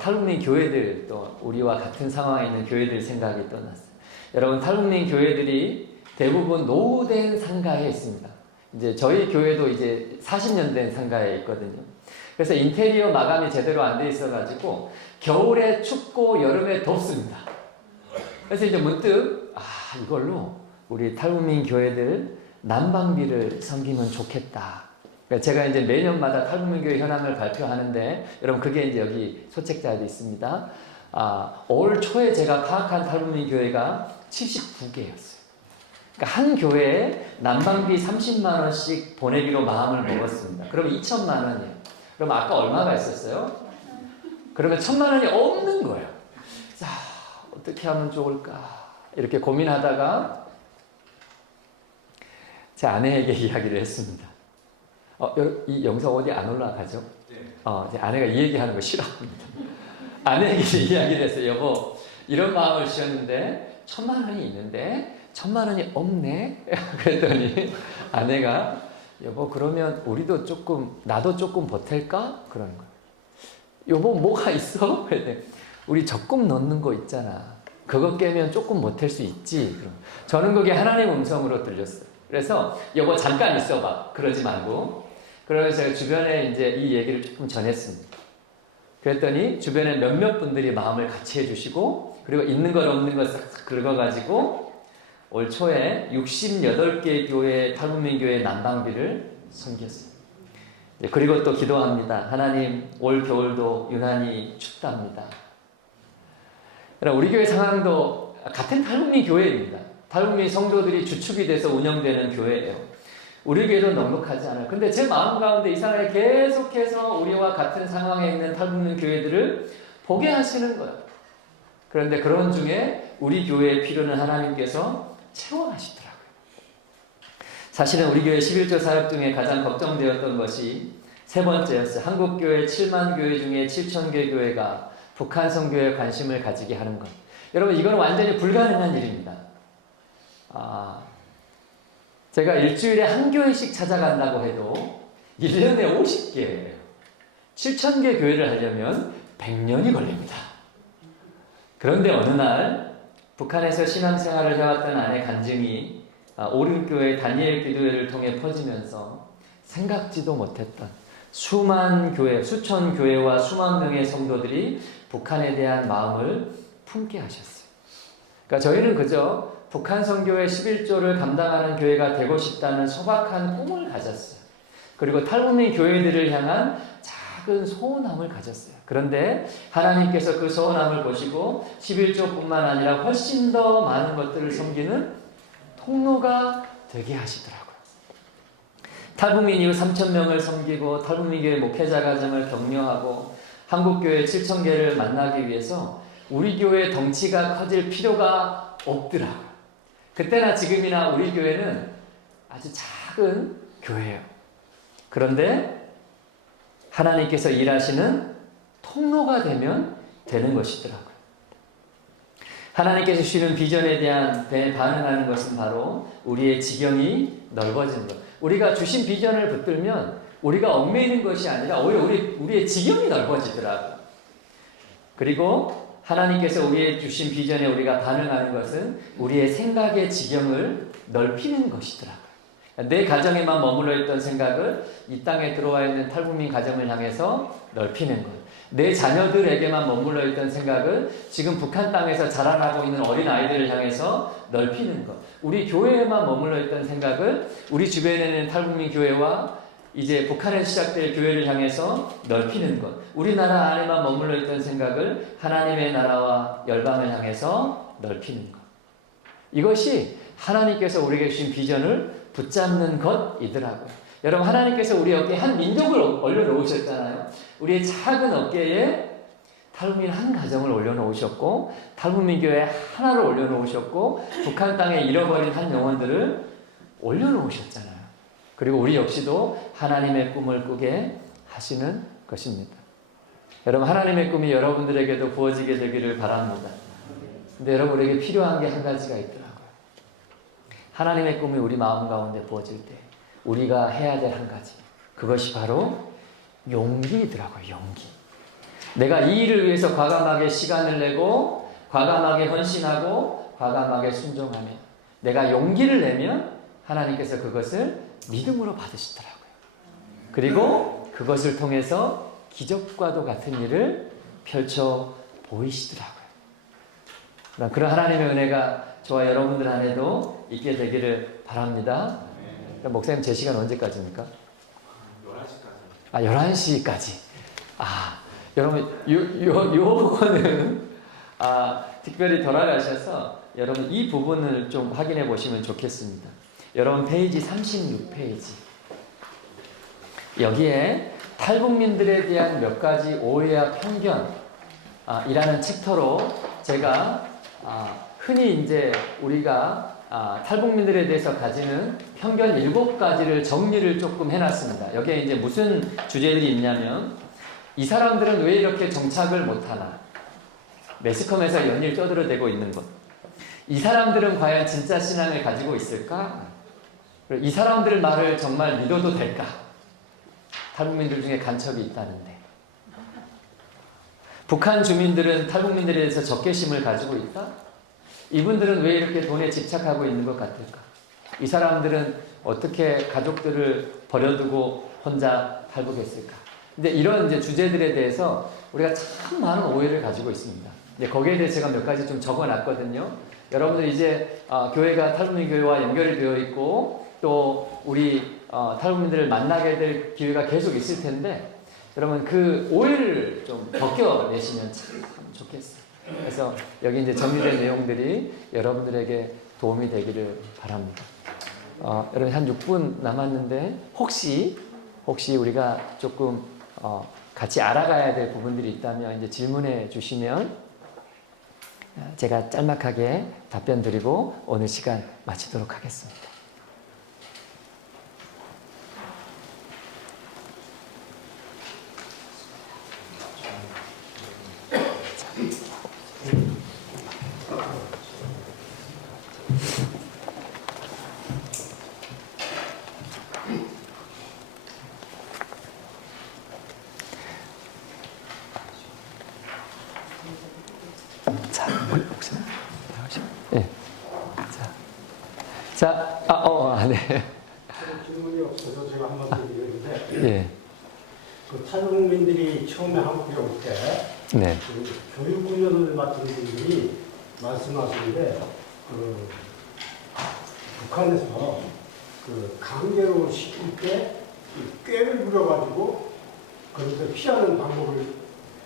탈북민 교회들 또 우리와 같은 상황에 있는 교회들 생각이 또 났어요. 여러분 탈북민 교회들이 대부분 노후된 상가에 있습니다. 이제 저희 교회도 이제 40년 된 상가에 있거든요. 그래서 인테리어 마감이 제대로 안 돼 있어가지고 겨울에 춥고 여름에 덥습니다. 그래서 이제 문득 이걸로 우리 탈북민 교회들 난방비를 섬기면 좋겠다. 제가 이제 매년마다 탈북민교회 현황을 발표하는데 여러분 그게 이제 여기 소책자에도 있습니다. 올 초에 제가 파악한 탈북민교회가 79개였어요. 그러니까 한 교회에 난방비 30만 원씩 보내기로 마음을 먹었습니다. 그러면 2천만 원이에요. 그럼 아까 얼마가 있었어요? 그러면 1,000만 원이 없는 거예요. 자, 어떻게 하면 좋을까? 이렇게 고민하다가 제 아내에게 이야기를 했습니다. 이 영상 어디 안 올라가죠? 제 아내가 이 얘기하는 거 싫어합니다. 아내에게 이야기를 했어요. 여보, 이런 마음을 주셨는데 1,000만 원이 있는데 1,000만 원이 없네? 그랬더니 아내가 여보 그러면 나도 조금 보탤까? 그러는 거예요. 여보 뭐가 있어? 그랬더니 우리 적금 넣는 거 있잖아. 그거 깨면 조금 보탤 수 있지. 저는 그게 하나님 음성으로 들렸어요. 그래서 여보 잠깐 있어봐. 그러지 말고. 그래서 제가 주변에 이제 이 얘기를 조금 전했습니다. 그랬더니 주변에 몇몇 분들이 마음을 같이 해주시고 그리고 있는 것 없는 것 싹 긁어가지고 올 초에 68개 교회 탈북민 교회 난방비를 섬겼어요. 그리고 또 기도합니다. 하나님, 올 겨울도 유난히 춥답니다. 우리 교회 상황도 같은 탈북민 교회입니다. 탈북민 성도들이 주축이 돼서 운영되는 교회예요. 우리 교회도 넉넉하지 않아요. 근데 제 마음 가운데 이상하게 계속해서 우리와 같은 상황에 있는 탈북민 교회들을 보게 하시는 거예요. 그런데 그런 중에 우리 교회의 필요는 하나님께서 채워가시더라고요. 사실은 우리 교회 11조 사역 중에 가장 걱정되었던 것이 세 번째였어요. 한국교회 7만 교회 중에 7,000개 교회가 북한 선교에 관심을 가지게 하는 것. 여러분, 이건 완전히 불가능한 일입니다. 제가 일주일에 한 교회씩 찾아간다고 해도 1년에 50개예요. 7,000개 교회를 하려면 100년이 걸립니다. 그런데 어느 날 북한에서 신앙생활을 해왔던 아내 간증이 오륜교회 다니엘 기도회를 통해 퍼지면서 생각지도 못했던 수만 교회, 수천 교회와 수만 명의 성도들이 북한에 대한 마음을 품게 하셨어요. 그러니까 저희는 그저 북한 선교의 11조를 감당하는 교회가 되고 싶다는 소박한 꿈을 가졌어요. 그리고 탈북민 교회들을 향한 작은 소원함을 가졌어요. 그런데 하나님께서 그 소원함을 보시고 11조뿐만 아니라 훨씬 더 많은 것들을 섬기는 통로가 되게 하시더라고요. 탈북민 이후 3,000명을 섬기고 탈북민 교회 목회자 과정을 격려하고 한국교회 7,000개를 만나기 위해서 우리 교회 덩치가 커질 필요가 없더라고요. 그때나 지금이나 우리 교회는 아주 작은 교회예요. 그런데 하나님께서 일하시는 통로가 되면 되는 것이더라고요. 하나님께서 주시는 비전에 대한 반응하는 것은 바로 우리의 지경이 넓어지는 것. 우리가 주신 비전을 붙들면 우리가 얽매이는 것이 아니라 오히려 우리의 지경이 넓어지더라고요. 그리고 하나님께서 우리의 주신 비전에 우리가 반응하는 것은 우리의 생각의 지경을 넓히는 것이더라고요. 내 가정에만 머물러 있던 생각을 이 땅에 들어와 있는 탈북민 가정을 향해서 넓히는 것. 내 자녀들에게만 머물러 있던 생각을 지금 북한 땅에서 자라나고 있는 어린 아이들을 향해서 넓히는 것. 우리 교회에만 머물러 있던 생각을 우리 주변에 있는 탈북민 교회와 이제 북한에서 시작될 교회를 향해서 넓히는 것. 우리나라 안에만 머물러 있던 생각을 하나님의 나라와 열방을 향해서 넓히는 것. 이것이 하나님께서 우리에게 주신 비전을 붙잡는 것이더라고요. 여러분, 하나님께서 우리 어깨에 한 민족을 올려놓으셨잖아요. 우리의 작은 어깨에 탈북민 한 가정을 올려놓으셨고, 탈북민 교회 하나를 올려놓으셨고, 북한 땅에 잃어버린 한 영혼들을 올려놓으셨잖아요. 그리고 우리 역시도 하나님의 꿈을 꾸게 하시는 것입니다. 여러분, 하나님의 꿈이 여러분들에게도 부어지게 되기를 바랍니다. 근데 여러분, 우리에게 필요한 게 한 가지가 있더라고요. 하나님의 꿈이 우리 마음 가운데 부어질 때 우리가 해야 될 한 가지, 그것이 바로 용기이더라고요. 용기. 내가 이 일을 위해서 과감하게 시간을 내고 과감하게 헌신하고 과감하게 순종하며 내가 용기를 내면 하나님께서 그것을 믿음으로 받으시더라고요. 그리고 그것을 통해서 기적과도 같은 일을 펼쳐 보이시더라고요. 그런 하나님의 은혜가 저와 여러분들 안에도 있게 되기를 바랍니다. 목사님, 제 시간 언제까지입니까? 11시까지. 11시까지. 여러분, 요 부분은, 특별히 돌아가셔서 여러분 이 부분을 좀 확인해 보시면 좋겠습니다. 여러분, 페이지 36페이지. 여기에 탈북민들에 대한 몇 가지 오해와 편견, 이라는 챕터로 제가, 흔히 이제 우리가 탈북민들에 대해서 가지는 편견 7가지를 정리를 조금 해놨습니다. 여기에 이제 무슨 주제들이 있냐면, 이 사람들은 왜 이렇게 정착을 못하나? 매스컴에서 연일 떠들어대고 있는 것. 이 사람들은 과연 진짜 신앙을 가지고 있을까? 이 사람들 말을 정말 믿어도 될까? 탈북민들 중에 간첩이 있다는데. 북한 주민들은 탈북민들에 대해서 적개심을 가지고 있다? 이분들은 왜 이렇게 돈에 집착하고 있는 것 같을까? 이 사람들은 어떻게 가족들을 버려두고 혼자 탈북했을까? 근데 이런 이제 주제들에 대해서 우리가 참 많은 오해를 가지고 있습니다. 근데 거기에 대해서 제가 몇 가지 좀 적어놨거든요. 여러분들 이제 교회가 탈북민 교회와 연결이 되어 있고 또 우리 탈북민들을 만나게 될 기회가 계속 있을 텐데 여러분 그 오해를 좀 벗겨내시면 참 좋겠어요. 그래서 여기 이제 정리된 내용들이 여러분들에게 도움이 되기를 바랍니다. 여러분 한 6분 남았는데 혹시 우리가 조금 같이 알아가야 될 부분들이 있다면 이제 질문해 주시면 제가 짤막하게 답변 드리고 오늘 시간 마치도록 하겠습니다. 자, 혹시 예. 네. 질문이 없어서 제가 한번 드리겠는데, 예. 그 탈북민들이 처음에 한국에 올 때, 네. 그 교육 훈련을 맡은 분들이 말씀하시는데, 그 북한에서 그 강제로 시킬 때 꾀를 부려가지고 그런데 피하는 방법을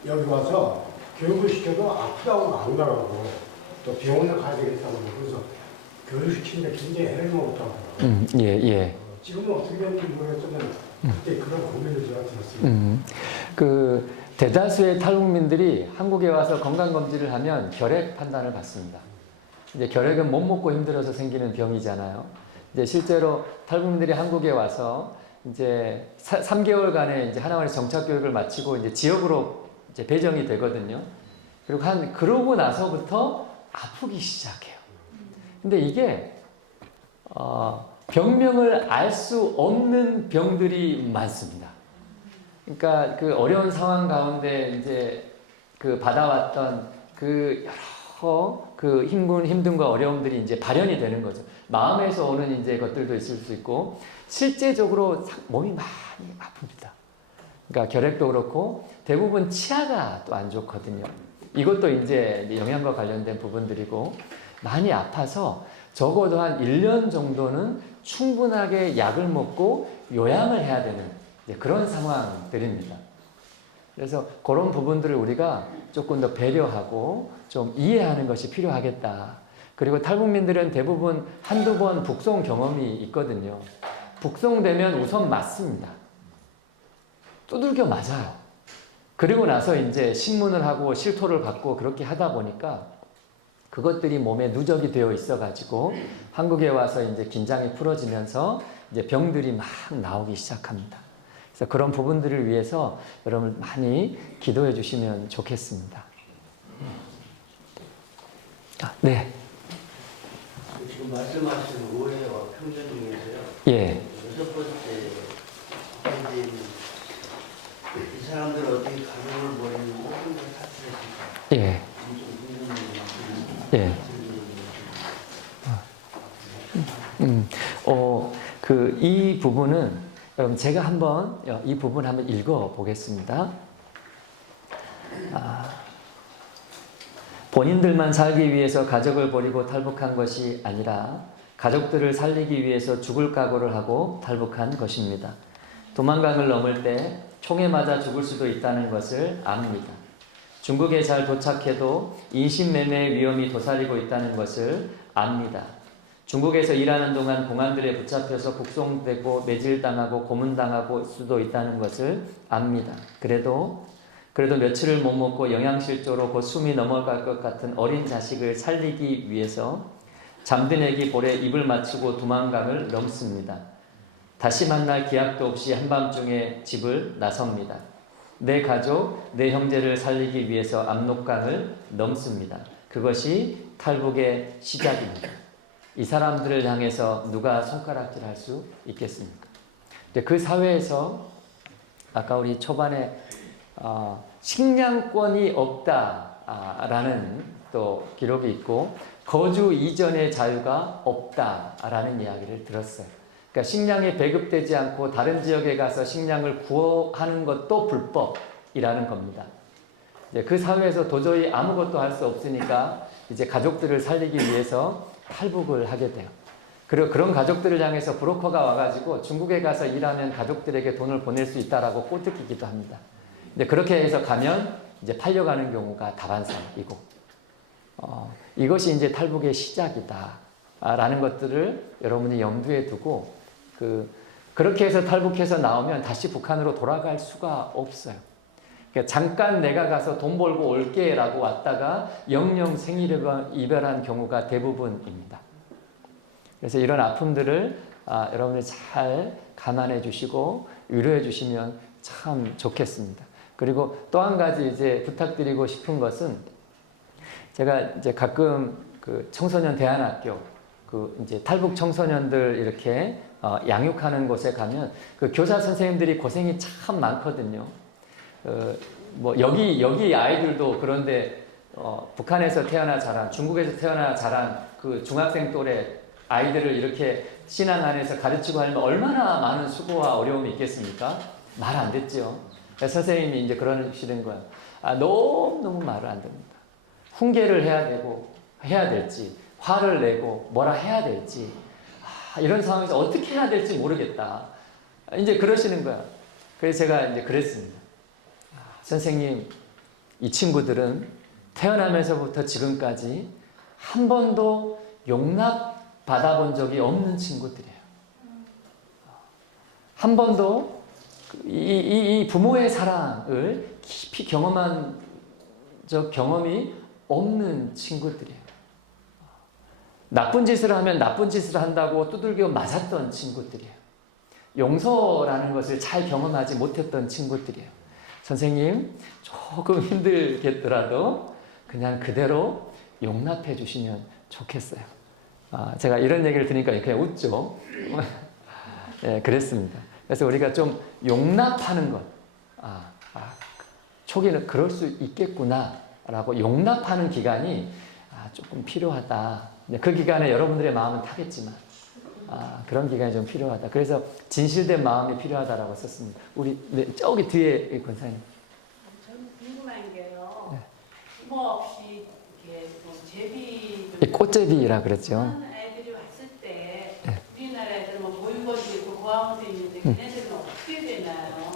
여기 와서 교육을 시켜도 아프다고 안 나가고 또 병원에 가야 되겠다고 그래서 교육시키는데 굉장히 애를 먹었다고 하더라고요. 예. 지금은 어떻게 되는지 모르겠지만 그때 그런 고민을 제가 들었습니다. 그 대다수의 탈북민들이 한국에 와서 건강검진을 하면 결핵 판단을 받습니다. 이제 결핵은 못 먹고 힘들어서 생기는 병이잖아요. 이제 실제로 탈북민들이 한국에 와서 이제 3개월간의 이제 하나원의 정착 교육을 마치고 이제 지역으로 이제 배정이 되거든요. 그리고 그러고 나서부터 아프기 시작해요. 근데 이게 병명을 알 수 없는 병들이 많습니다. 그러니까 그 어려운 상황 가운데 이제 그 받아왔던 그 여러 그 힘듦과 어려움들이 이제 발현이 되는 거죠. 마음에서 오는 이제 것들도 있을 수 있고 실제적으로 몸이 많이 아픕니다. 그러니까 결핵도 그렇고 대부분 치아가 또 안 좋거든요. 이것도 이제 영양과 관련된 부분들이고 많이 아파서 적어도 한 1년 정도는 충분하게 약을 먹고 요양을 해야 되는 그런 상황들입니다. 그래서 그런 부분들을 우리가 조금 더 배려하고 좀 이해하는 것이 필요하겠다. 그리고 탈북민들은 대부분 한두 번 북송 경험이 있거든요. 북송되면 우선 맞습니다. 두들겨 맞아요. 그리고 나서 이제 신문을 하고 실토를 받고 그렇게 하다 보니까 그것들이 몸에 누적이 되어 있어가지고 한국에 와서 이제 긴장이 풀어지면서 이제 병들이 막 나오기 시작합니다. 그래서 그런 부분들을 위해서 여러분 많이 기도해 주시면 좋겠습니다. 네. 지금 말씀하신 오해와 편견 중에서요. 예. 6번째 이제 이 사람들 어떻게 가족을 버리고 모든 걸 탈출했을까? 예. 예. 이 부분은 여러분 제가 한번 이 부분 한번 읽어 보겠습니다. 본인들만 살기 위해서 가족을 버리고 탈북한 것이 아니라 가족들을 살리기 위해서 죽을 각오를 하고 탈북한 것입니다. 도망강을 넘을 때 총에 맞아 죽을 수도 있다는 것을 압니다. 중국에 잘 도착해도 인신매매의 위험이 도사리고 있다는 것을 압니다. 중국에서 일하는 동안 공안들에 붙잡혀서 북송되고 매질당하고 고문당하고 수도 있다는 것을 압니다. 그래도 며칠을 못 먹고 영양실조로 곧 숨이 넘어갈 것 같은 어린 자식을 살리기 위해서 잠든 애기 볼에 입을 맞추고 두만강을 넘습니다. 다시 만날 기약도 없이 한밤중에 집을 나섭니다. 내 가족, 내 형제를 살리기 위해서 압록강을 넘습니다. 그것이 탈북의 시작입니다. 이 사람들을 향해서 누가 손가락질할 수 있겠습니까? 그 사회에서 아까 우리 초반에 식량권이 없다라는 또 기록이 있고 거주 이전의 자유가 없다라는 이야기를 들었어요. 그러니까 식량이 배급되지 않고 다른 지역에 가서 식량을 구하는 것도 불법이라는 겁니다. 그 사회에서 도저히 아무것도 할 수 없으니까 이제 가족들을 살리기 위해서 탈북을 하게 돼요. 그런 가족들을 향해서 브로커가 와가지고 중국에 가서 일하면 가족들에게 돈을 보낼 수 있다라고 꼴뚜기기도 합니다. 근데 그렇게 해서 가면 이제 팔려가는 경우가 다반사이고, 이것이 이제 탈북의 시작이다라는 것들을 여러분이 염두에 두고 그렇게 해서 탈북해서 나오면 다시 북한으로 돌아갈 수가 없어요. 그러니까 잠깐 내가 가서 돈 벌고 올게라고 왔다가 영영 생이별한 경우가 대부분입니다. 그래서 이런 아픔들을 여러분이 잘 감안해 주시고 위로해 주시면 참 좋겠습니다. 그리고 또 한 가지 이제 부탁드리고 싶은 것은, 제가 이제 가끔 그 청소년 대안학교, 이제 탈북 청소년들 이렇게 양육하는 곳에 가면 그 교사 선생님들이 고생이 참 많거든요. 뭐 여기 아이들도 그런데 북한에서 태어나 자란, 중국에서 태어나 자란 그 중학생 또래 아이들을 이렇게 신앙 안에서 가르치고 하면 얼마나 많은 수고와 어려움이 있겠습니까? 말 안 됐죠. 선생님이 이제 그러시는 거예요. 너무 말을 안 듣는다. 훈계를 해야 될지, 화를 내고 뭐라 해야 될지, 이런 상황에서 어떻게 해야 될지 모르겠다. 이제 그러시는 거야. 그래서 제가 이제 그랬습니다. 선생님, 이 친구들은 태어나면서부터 지금까지 한 번도 용납 받아본 적이 없는 친구들이에요. 한 번도 이 부모의 사랑을 깊이 경험한 경험이 없는 친구들이에요. 나쁜 짓을 하면 나쁜 짓을 한다고 두들겨 맞았던 친구들이에요. 용서라는 것을 잘 경험하지 못했던 친구들이에요. 선생님, 조금 힘들겠더라도 그냥 그대로 용납해 주시면 좋겠어요. 제가 이런 얘기를 들으니까 그냥 웃죠. 네, 그랬습니다. 그래서 우리가 좀 용납하는 것, 초기는 그럴 수 있겠구나라고 용납하는 기간이 조금 필요하다. 그 기간에 여러분들의 마음은 타겠지만 그런 기간이 좀 필요하다. 그래서 진실된 마음이 필요하다라고 썼습니다. 우리 저기 뒤에 권사님. 저는 궁금한 게요. 부모 없이 이렇게 좀 제비 꽃제비라 그랬죠. 그런 애들이 왔을 때 우리나라 애들은 뭐 보육원도 있고 고아원도 있는데 걔네들은 어떻게 되나요?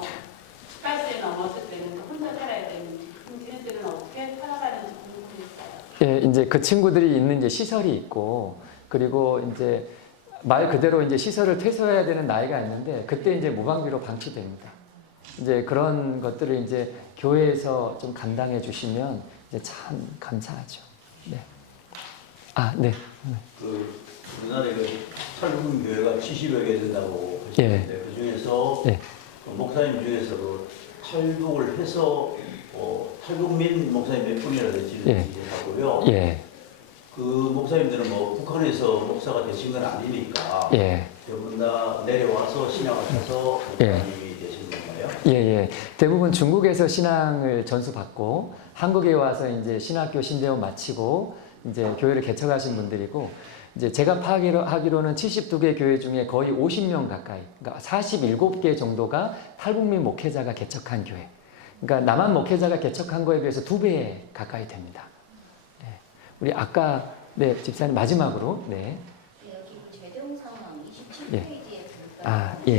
18세 넘었을 때는 혼자 살아야 되는지 그럼 걔네들은 어떻게 살아가는지 궁금했어요. 예, 이제 그 친구들이 있는 이제 시설이 있고, 그리고 이제 말 그대로 이제 시설을 퇴소해야 되는 나이가 있는데 그때 이제 무방비로 방치됩니다. 이제 그런 것들을 이제 교회에서 좀 감당해 주시면 이제 참 감사하죠. 네. 네. 우리나라에 탈북 교회가 70여 개 된다고 하시는데 그 중에서 목사님 중에서도 탈북을 해서 탈북민 목사님 몇 분이나 될지는 하고요. 그 목사님들은 뭐 북한에서 목사가 되신 건 아니니까 대부분 다 내려와서 신앙하셔서 목사님이 되신 건가요? 대부분 중국에서 신앙을 전수받고 한국에 와서 이제 신학교 신대원 마치고 이제 교회를 개척하신 분들이고, 이제 제가 파악하기로는 72개 교회 중에 거의 50명 가까이, 그러니까 47개 정도가 탈북민 목회자가 개척한 교회. 그러니까 남한 목회자가 개척한 거에 비해서 2배 가까이 됩니다. 우리 아까 집사님 마지막으로 여기 그 재정 상황 27페이지에 보니까 그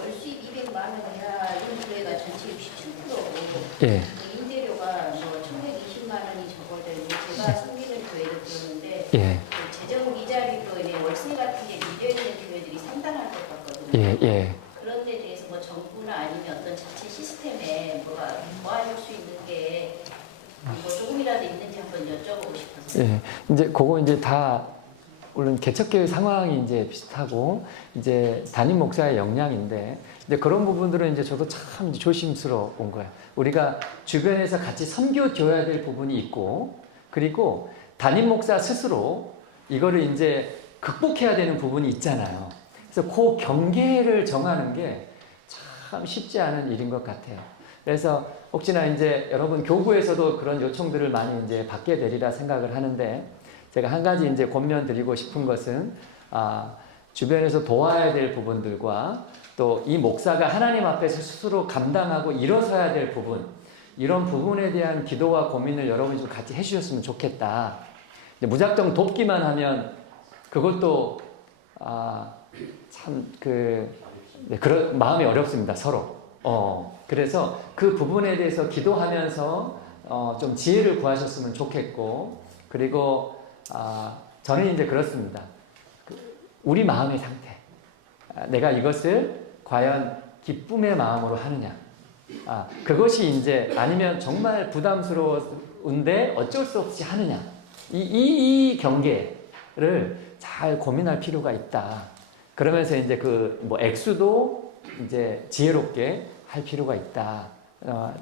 월수입 200만 원 이하인 교회가 전체 67%고 임대료가 뭐 1,120만 원이 적어되는 제가 섬기는 교회를 들었는데 그 재정 미자리로 인해 월세 같은 게 밀려 있는 교회들이 상당할 것 같거든요. 그런 데 대해서 뭐 정부나 아니면 어떤 자체 시스템에 뭐가 도와줄 수 있는 게 뭐 조금이라도 있는지 한번 여쭤보고 싶어서. 이제 그거 이제 다 물론 개척교회 상황이 이제 비슷하고 이제 담임 목사의 역량인데, 이제 그런 부분들은 이제 저도 참 조심스러운 거예요. 우리가 주변에서 같이 섬겨줘야 될 부분이 있고, 그리고 담임 목사 스스로 이거를 이제 극복해야 되는 부분이 있잖아요. 그래서 그 경계를 정하는 게 참 쉽지 않은 일인 것 같아요. 그래서 혹시나 이제 여러분 교구에서도 그런 요청들을 많이 이제 받게 되리라 생각을 하는데, 제가 한 가지 이제 권면드리고 싶은 것은 주변에서 도와야 될 부분들과 또 이 목사가 하나님 앞에서 스스로 감당하고 일어서야 될 부분, 이런 부분에 대한 기도와 고민을 여러분이 좀 같이 해주셨으면 좋겠다. 무작정 돕기만 하면 그것도 참 그런 마음이 어렵습니다, 서로. 그래서 그 부분에 대해서 기도하면서 좀 지혜를 구하셨으면 좋겠고, 그리고 저는 이제 그렇습니다. 우리 마음의 상태, 내가 이것을 과연 기쁨의 마음으로 하느냐, 그것이 이제 아니면 정말 부담스러운데 어쩔 수 없이 하느냐, 이 경계를 잘 고민할 필요가 있다. 그러면서 이제 액수도 이제 지혜롭게 할 필요가 있다.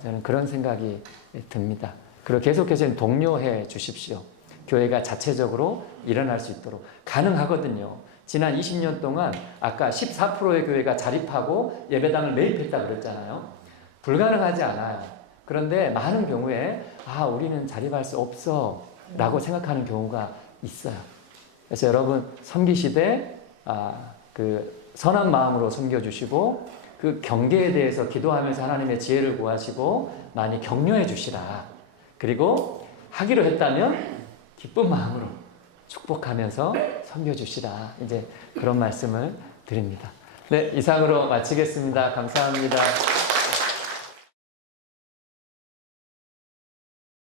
저는 그런 생각이 듭니다. 그리고 계속해서 독려해 주십시오. 교회가 자체적으로 일어날 수 있도록. 가능하거든요. 지난 20년 동안 아까 14%의 교회가 자립하고 예배당을 매입했다 그랬잖아요. 불가능하지 않아요. 그런데 많은 경우에 우리는 자립할 수 없어 라고 생각하는 경우가 있어요. 그래서 여러분 섬기시되 선한 마음으로 섬겨주시고 그 경계에 대해서 기도하면서 하나님의 지혜를 구하시고 많이 격려해 주시라. 그리고 하기로 했다면 기쁜 마음으로 축복하면서 섬겨주시라. 이제 그런 말씀을 드립니다. 네, 이상으로 마치겠습니다. 감사합니다.